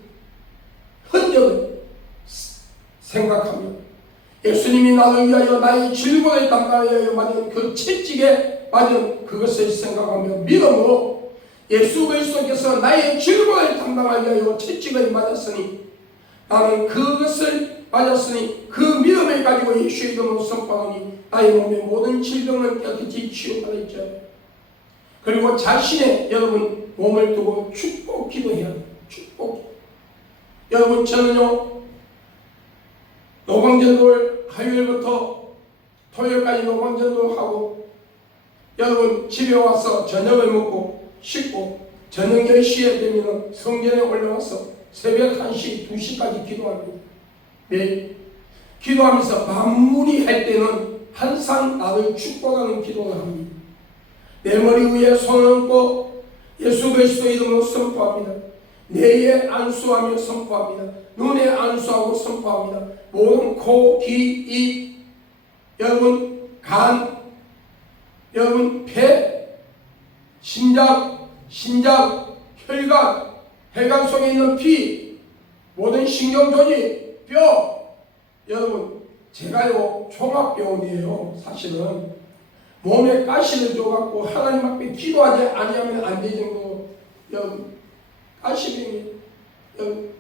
흔적을 생각하며, 예수님이 나를 위하여 나의 질병을 담당하기 위하여 맞은 그 채찍에 맞은 그것을 생각하며 믿음으로 예수 그리스도께서 나의 질병을 담당하기 위하여 채찍을 맞았으니, 나는 그것을 맞았으니 그 믿음을 가지고 예수의 이름으로 선포하니 나의 몸의 모든 질병을 깨끗이 치유받았죠. 그리고 자신의 여러분 몸을 두고 축복 기도해야 합니다. 축복. 여러분, 저는요 노방전도를 화요일부터 토요일까지 노방전도를 하고, 여러분 집에 와서 저녁을 먹고 씻고 저녁 10시에 되면 성전에 올라와서 새벽 1시, 2시까지 기도합니다. 매일 기도하면서 마무리할 때는 항상 나를 축복하는 기도를 합니다. 내 머리 위에 손을 얹고 예수 그리스도 이름으로 선포합니다. 뇌에 안수하며 선포합니다. 눈에 안수하고 선포합니다. 모든 코, 귀, 입, 여러분 간, 여러분 폐, 심장, 혈관 속에 있는 피, 모든 신경조직, 뼈. 여러분, 제가요 종합병원이에요. 사실은 몸에 가시를 줘갖고 하나님 앞에 기도하지 아니하면 안 될 정도 여러분 가시병이에요. 여러분,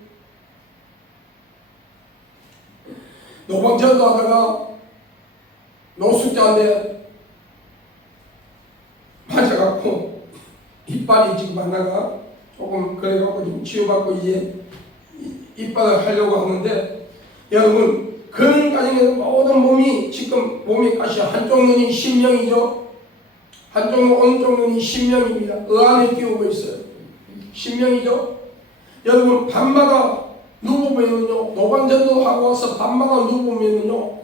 노방전도 하다가 노숙자인데 맞아갖고 이빨이 지금 하나가 조금 그래갖고 좀 치유받고 이제 이빨을 하려고 하는데, 여러분 그런 과정에서 모든 몸이 지금 몸이 가시, 한쪽 눈이 신명이죠. 한쪽 눈, 오른쪽 눈이 신명입니다. 안에 끼우고 있어요. 신명이죠. 여러분 밤마다 누우면요, 노방전도 하고 와서 밤마다 누우면요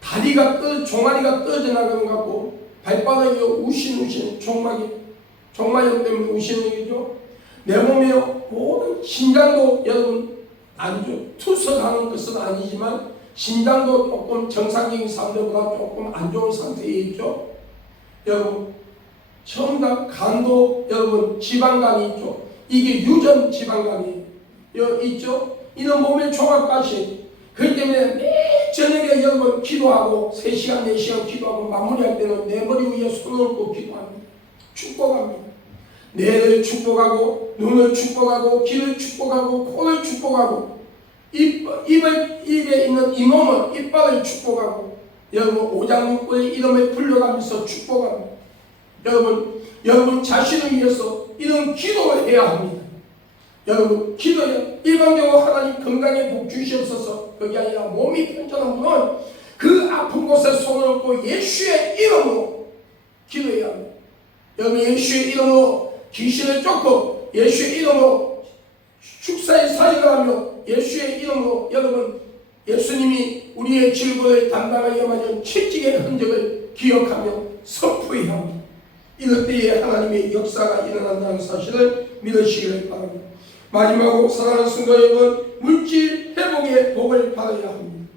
다리가 종아리가 떨어져 나가는 것 같고 발바닥이 우신우신 종막염 때문에 우신우이죠. 내 몸의 모든 심장도 여러분 투석하는 것은 아니지만 심장도 조금 정상적인 사람들보다 조금 안 좋은 상태에 있죠. 여러분 전부 다 간도 여러분 지방간이 있죠. 이게 유전 지방간이 있죠. 이런 몸의 종합가시. 그렇기 때문에 매일 저녁에 여러분 기도하고 3시간 4시간 기도하고 마무리할 때는 내 머리 위에 손을 얹고 기도합니다. 축복합니다. 뇌를 축복하고 눈을 축복하고 귀를 축복하고 코를 축복하고 입에 있는 잇몸을 이빨을 축복하고 여러분 오장육부의 이름을 불러가면서 축복합니다. 여러분 자신을 위해서 이런 기도를 해야 합니다. 여러분 기도해. 일반적으로 하나님 건강에 복 주시옵소서. 그게 아니라 몸이 편찮은 분은 그 아픈 곳에 손을 얹고 예수의 이름으로 기도해야 합니다. 여러분 예수의 이름으로 귀신을 쫓고 예수의 이름으로 축사의 사역을 하며 예수의 이름으로 여러분 예수님이 우리의 질고를 담당하여 맞은 채찍의 흔적을 기억하며 선포해야 합니다. 이럴 때에 하나님의 역사가 일어난다는 사실을 믿으시기를 바랍니다. 마지막으로 사랑하는 성도 여러분, 물질 회복의 복을 받아야 합니다.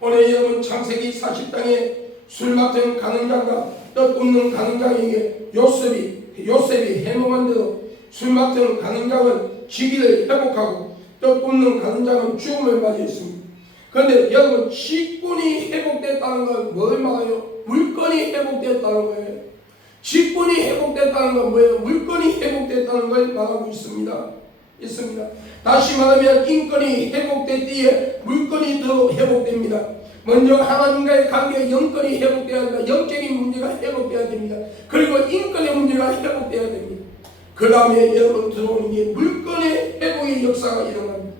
오늘 여러분 창세기 40장에 술 맡은 가늠장과 떡 굽는 가늠장에게 요셉이 해몽한 대로 술 맡은 가늠장은 지기를 회복하고 떡 굽는 가늠장은 죽음을 맞이했습니다. 그런데 여러분 직분이 회복됐다는 건 뭘 말해요? 물건이 회복됐다는 거예요. 직분이 회복됐다는 건 뭐예요? 물건이 회복됐다는 걸 말하고 있습니다. 다시 말하면 인권이 회복될 때에 물건이 더 회복됩니다. 먼저 하나님과의 관계 영권이 회복되어야 합니다. 영적인 문제가 회복되어야 됩니다. 그리고 인권의 문제가 회복되어야 됩니다. 그 다음에 여러분 들어오는 게 물건의 회복의 역사가 일어납니다.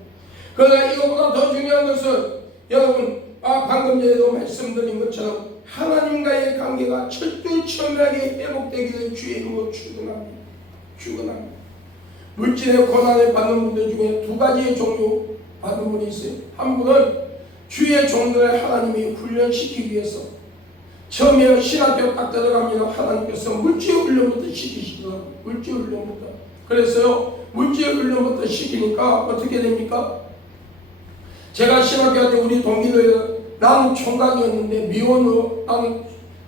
그러나 이것보다 더 중요한 것은 여러분 방금 전에도 말씀드린 것처럼 하나님과의 관계가 철두철미하게 회복되기를 주의 이름으로 축원합니다. 물질의 고난을 받는 분들 중에 두 가지의 종류 받는 분이 있어요. 한 분은 주의 종들을 하나님이 훈련시키기 위해서 처음에 신학교 딱 들어가면 하나님께서 물질 훈련부터 시키시더라고요. 물질 훈련부터. 그래서요 물질 훈련부터 시키니까 어떻게 됩니까? 제가 신학교 때 우리 동기들 나는 총각이었는데 미혼으로 나는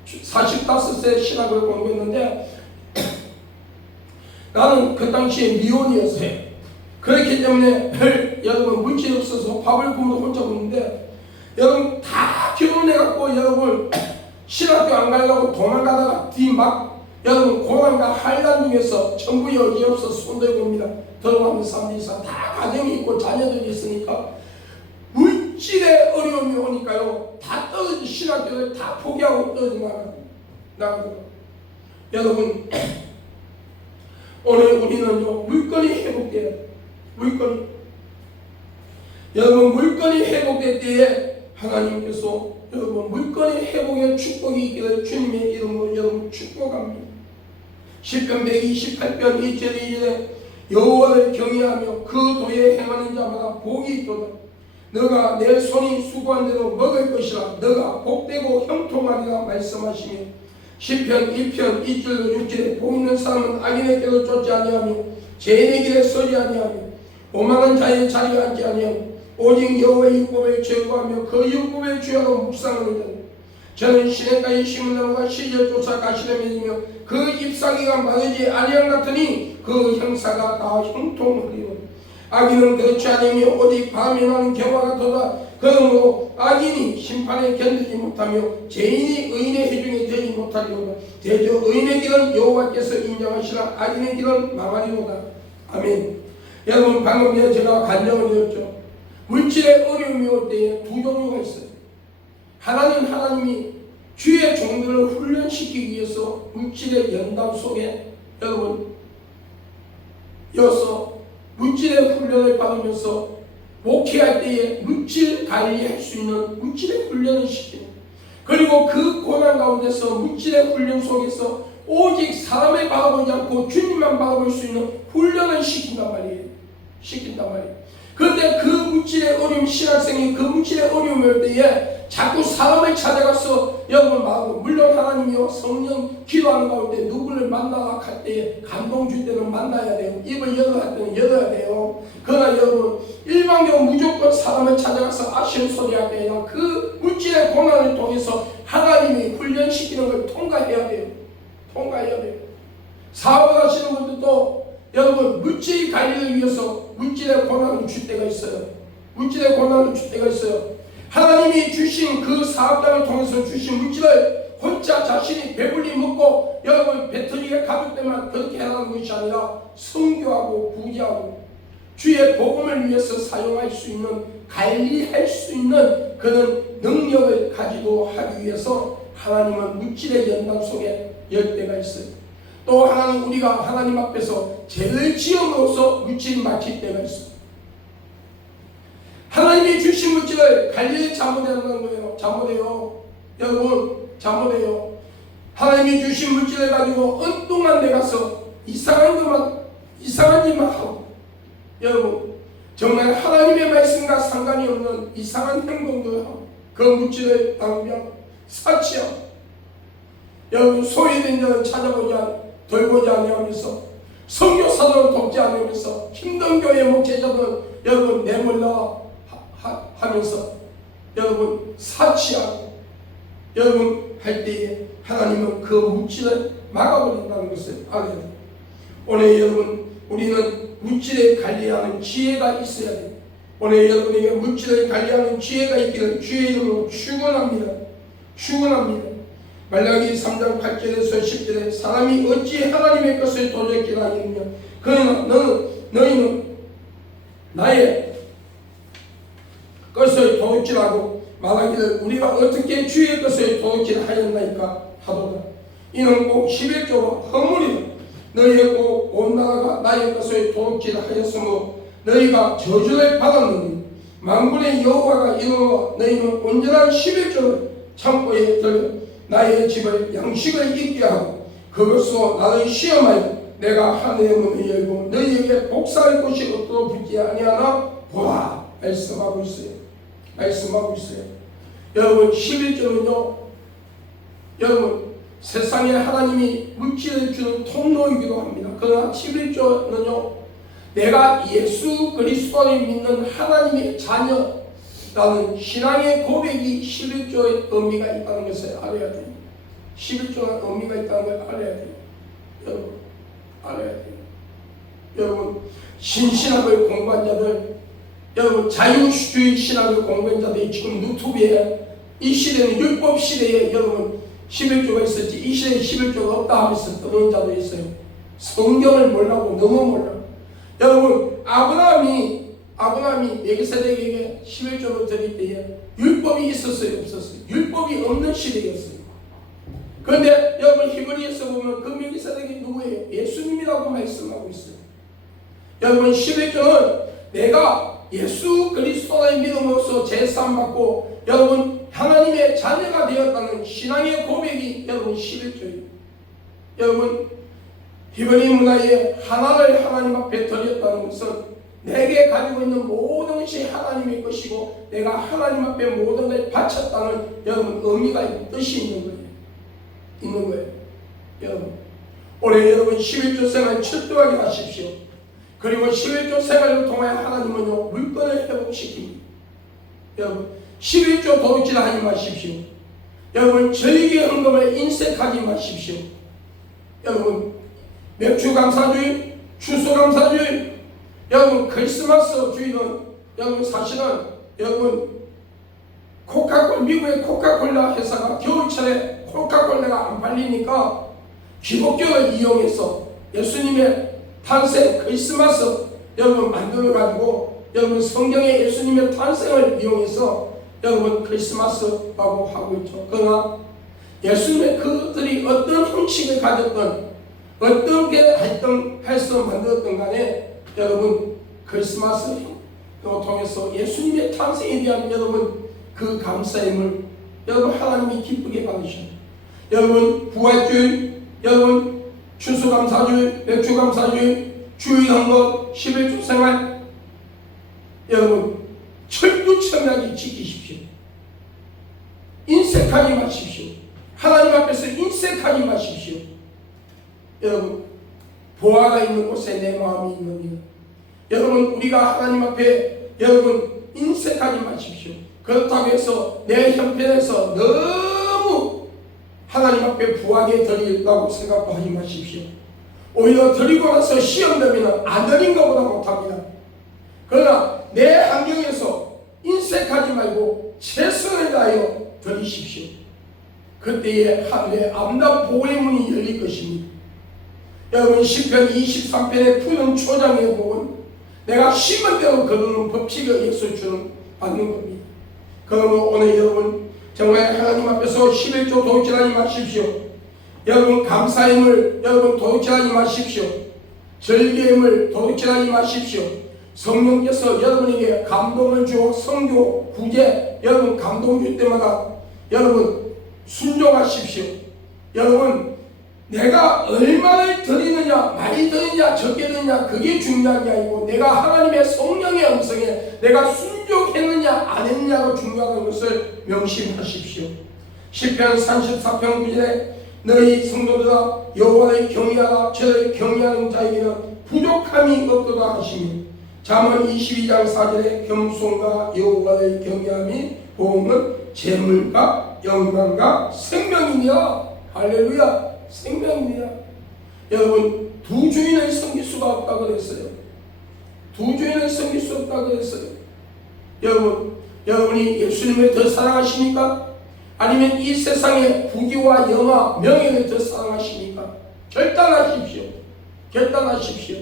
45세 신학을 공부했는데 나는 그 당시에 미혼이었어요. 그렇기 때문에 여러분 물질이 없어서 밥을 굶어 혼자 먹는데 여러분 다 결혼해갖고 여러분 신학교 안 가려고 도망가다가 여러분 고난과 환난 중에서 정부 여지 없어 손들고 옵니다. 들어가는 사람들이 다 가정이 있고 자녀들이 있으니까 물질의 어려움이 오니까요 다 떨어지 신학교를 다 포기하고 떨어져 나가고 여러분 오늘 우리는요 물건이 회복돼야 돼요. 여러분 물건이 회복될 때에 하나님께서 여러분 물건의 회복의 축복이 있기를 주님의 이름으로 여러분 축복합니다. 시편 128편 1절 2절에 여호와를 경외하며 그 도에 행하는 자마다 복이 있도다. 너가 내 손이 수고한 대로 먹을 것이라. 너가 복되고 형통하리라 말씀하시며 시편 1편 2절 6절에 복 있는 사람은 악인의 길을 쫓지 아니하며 죄인의 길에 서지 아니하며 오만한 자의 자리에 앉지 아니하며 오직 여호와의 율법을 즐거워하며 그 율법을 주야로 묵상하는 자는 저는 시냇가에 심은 나무가 시절 쫓아 가시를 맺으며 그 잎사귀가 마르지 아니한 같으니 그 형사가 다 형통하리로다. 악인은 그렇지 않으며 오직 밤이 나는 겨와 같도다. 그러므로 악인이 심판에 견디지 못하며 죄인이 의인의 회중에 되지 못하리로다. 대저 의인의 길은 여호와께서 인정하시나 악인의 길은 망하리로다. 아멘. 여러분 방금 전에 제가 간증을 드렸죠. 물질의 어려움이 올 때에 두 종류가 있어요. 하나는 하나님이 주의 종들을 훈련시키기 위해서 물질의 연단 속에 여러분 여서 물질의 훈련을 받으면서 목회할 때에 물질 관리할 수 있는 물질의 훈련을 시키는, 그리고 그 고난 가운데서 물질의 훈련 속에서 오직 사람을 바라보지 않고 주님만 바라볼 수 있는 훈련을 시킨단 말이에요. 그런데 그 물질의 어려움, 신학생이 그 물질의 어려움이 올 때에 자꾸 사람을 찾아가서 여러분 말하고, 물론 하나님이요 성령 기도하는 가운데 누구를 만나라 할 때 감동 줄 때는 만나야 돼요. 입을 열어야 할 때는 열어야 돼요. 그러나 여러분 일방적으로 무조건 사람을 찾아가서 아쉬운 소리 할 때 아니라 그 물질의 고난을 통해서 하나님이 훈련시키는 걸 통과해야 돼요. 통과해야 돼요. 사업을 하시는 분들도 여러분 물질 관리를 위해서 물질의 고난을 줄 때가 있어요. 물질의 고난을 줄 때가 있어요. 하나님이 주신 그 사업장을 통해서 주신 물질을 혼자 자신이 배불리 먹고 여러분 배터리가 가볍게만 그렇게 하라는 것이 아니라 선교하고 부지하고 주의 복음을 위해서 사용할 수 있는, 관리할 수 있는 그런 능력을 가지고 하기 위해서 하나님은 물질의 연단 속에 열 때가 있어요. 또 하나는 우리가 하나님 앞에서 죄를 지음으로써 물질을 마칠 때가 있어요. 하나님이 주신 물질을 관리를 잘못한다는 거예요. 잘못해요. 여러분 잘못해요. 하나님이 주신 물질을 가지고 엉뚱한 데 가서 이상한 일만 하고, 여러분 정말 하나님의 말씀과 상관이 없는 이상한 행동들을 하고 그 물질을 낭비하고 사치하고, 여러분 소외된 자는 돌보지 아니하면서, 선교사들은 돕지 않으면서, 힘든 교회 목회자들은 여러분 내몰라 하면서 여러분 사치하고 여러분 할 때에 하나님은 그 물질을 막아버린다는 것을 알아야 돼요. 오늘 여러분 우리는 물질을 관리하는 지혜가 있어야 돼요. 오늘 여러분에게 물질을 관리하는 지혜가 있기를 주의 이름으로 축원합니다. 축원합니다. 말라기 3장 8절에서 10절에 사람이 어찌 하나님의 것을 도적질 하겠느냐. 그러나 너희는 나의 것을 도둑질하고 말하기를 우리가 어떻게 주의 것을 도둑질하였나이까 하도다. 이는 꼭 11조로 허물이다. 너희의 꼭 온 나라가 나의 것을 도둑질하였으므로 너희가 저주를 받았느니 만군의 여호와가 이르노라. 너희는 온전한 11조를 창고에 들여 나의 집을 양식을 있게 하고 그것으로 나를 시험하여 내가 하늘의 문을 열고 너희에게 복사할 곳이 없도록 붙지 아니하나 보라. 말씀하고 있어요. 말씀하고 있어요. 여러분 11조는요, 여러분 세상에 하나님이 물질을 주는 통로이기도 합니다. 그러나 11조는요, 내가 예수 그리스도를 믿는 하나님의 자녀라는 신앙의 고백이 11조의 의미가 있다는 것을 알아야 돼요. 11조는 의미가 있다는 걸 알아야 돼요. 여러분 알아야 돼요. 여러분 신신학을 공부한 자들, 여러분 자유주의 신학을 공부한 자들이 지금 유튜브에 이 시대는 율법 시대에 여러분 11조가 있었지 이 시대에 11조가 없다 하면서 떠드는 자도 있어요. 성경을 몰라고 너무 몰라. 여러분 아브라함이 멜기세덱에게 11조를 드릴 때에 율법이 있었어요, 없었어요? 율법이 없는 시대였어요. 그런데 여러분 히브리에서 보면 그 멜기세덱이 누구예요? 예수님이라고 말씀하고 있어요. 여러분 11조는 내가 예수 그리스도의 믿음으로써 제사함받고 여러분 하나님의 자녀가 되었다는 신앙의 고백이 여러분 11조예요. 여러분 히브리 문화에 하나를 하나님 앞에 드렸다는 것은 내게 가지고 있는 모든 것이 하나님의 것이고 내가 하나님 앞에 모든 걸 바쳤다는 여러분 의미가 뜻이 있는 거예요. 있는 거예요. 여러분 올해 여러분 11조 생활 철저하게 하십시오. 그리고 11조 생활을 통하여 하나님은요 물건을 회복시킵니다. 여러분 11조 도둑질 하지 마십시오. 여러분 저에게 헌금을 인색하지 마십시오. 여러분 맥주감사주의, 추수감사주의, 여러분 크리스마스 주의는 여러분 사실은 여러분 미국의 코카콜라 회사가 겨울철에 코카콜라가 안 팔리니까 기독교를 이용해서 예수님의 탄생 크리스마스 여러분 만들어 가지고 여러분 성경의 예수님의 탄생을 이용해서 여러분 크리스마스라고 하고 있죠. 그러나 예수님의 그들이 어떤 형식을 가졌던 어떻게 해서 만들었던 간에 여러분 크리스마스를 통해서 예수님의 탄생에 대한 여러분 그 감사임을 여러분 하나님이 기쁘게 받으셔요. 여러분 부활주일, 여러분 추수감사주일, 맥주감사주일, 주일헌금, 11조 생활 여러분 철두철미하게 지키십시오. 인색하지 마십시오. 하나님 앞에서 인색하지 마십시오. 여러분, 보화가 있는 곳에 내 마음이 있느니라. 여러분, 우리가 하나님 앞에 여러분 인색하지 마십시오. 그렇다고 해서 내 형편에서 너무 하나님 앞에 부하게 드리려고 생각도 하지 마십시오. 오히려 드리고 나서 시험 되면 안 드린 것보다 못합니다. 그러나 내 환경에서 인색하지 말고 최선을 다하여 드리십시오. 그때에 하늘의 아름다운 보호의 문이 열릴 것입니다. 여러분, 시편 23편의 푸른 초장의 복은 내가 심은 대로 거두는 법칙에 의해서 받는 겁니다. 그러면 오늘 여러분 정말 하나님 앞에서 11조 도둑질하지 마십시오. 여러분, 감사임을 여러분 도둑질하지 마십시오. 절개임을 도둑질하지 마십시오. 성령께서 여러분에게 감동을 주어 성교, 구제, 여러분 감동 줄 때마다 여러분 순종하십시오. 여러분, 내가 얼마를 드리느냐, 많이 드리느냐, 적게 드리느냐, 그게 중요한 게 아니고 내가 하나님의 성령의 음성에 내가 순종했느냐 안 했느냐가 중요한 것을 명심하십시오. 시편 34편 9절에 너희 성도들아 여호와를 경외하라. 저를 경외하는 자에게는 부족함이 없도다 하시며, 잠언 22장 4절에 겸손과 여호와를 경외함이 보응은 재물과 영광과 생명이니라. 할렐루야. 생명이니라. 여러분, 두 주인을 섬길 수가 없다고 그랬어요. 두 주인을 섬길 수 없다고 그랬어요. 여러분이 예수님을 더 사랑하십니까? 아니면 이 세상의 부귀와 영화, 명예를 더 사랑하십니까? 결단하십시오. 결단하십시오.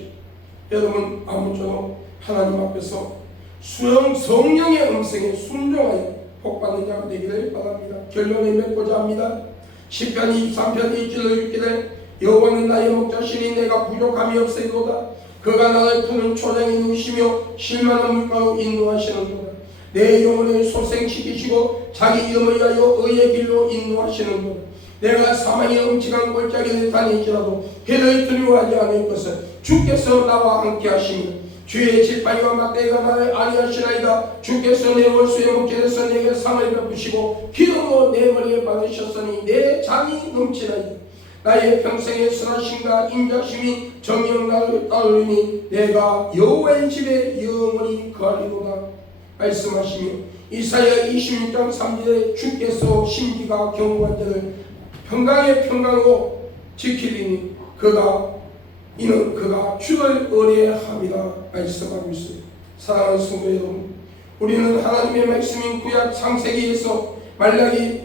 여러분, 아무쪼록 하나님 앞에서 성령의 음성에 순종하여 복받는 자가 되기를 바랍니다. 결론을 맺고자 합니다. 시편 23편 1절로 6절에 여호와는 나의 목자시니 내가 부족함이 없으리로다. 그가 나를 푸른 초장에 누시며 실만한 물가로 인도하시는도다. 내 영혼을 소생시키시고 자기 이름을 위하여 의의 길로 인도하시는도다. 내가 사망의 음침한 골짜기를 다닐지라도 해를 두려워하지 않을 것을 주께서 나와 함께 하시며 주의 지팡이와 막대기가 나를 안위하시나이다. 주께서 내 원수의 목전에서 내게 상을 베푸시고 기름으로 내 머리에 바르셨으니 내 잔이 넘치나이다. 나의 평생의 선하심과 인자심이 정녕 나를 따르니 내가 여호와의 집에 영원히 거하리로다 말씀하시며, 이사야 26장 3절에 주께서 심기가 견고한 자를 평강의 평강으로 지키리니 이는 그가 주를 의뢰함이라 말씀하고 있습니다. 사랑하는 성도 여러분, 우리는 하나님의 말씀인 구약 창세기에서 말라기까지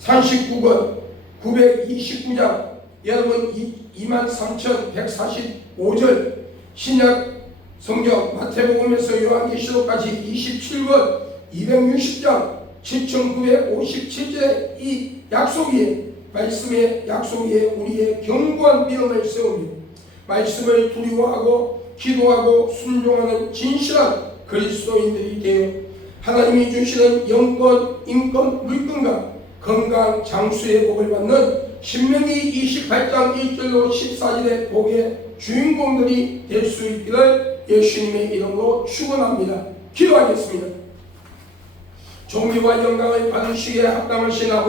39권 929장 여러분 23,145절, 신약 성경 마태복음에서 요한계시록까지 27권 260장 7,957절의 이 약속이 말씀의 약속 위에 우리의 견고한 믿음을 세우며 말씀을 두려워하고 기도하고 순종하는 진실한 그리스도인들이 되어 하나님이 주시는 영권, 인권, 물건과 건강, 장수의 복을 받는 신명기 28장 1절로 14절의 복의 주인공들이 될 수 있기를 예수님의 이름으로 축원합니다. 기도하겠습니다. 존귀와 영광을 받으시기에 합당하신 아버지,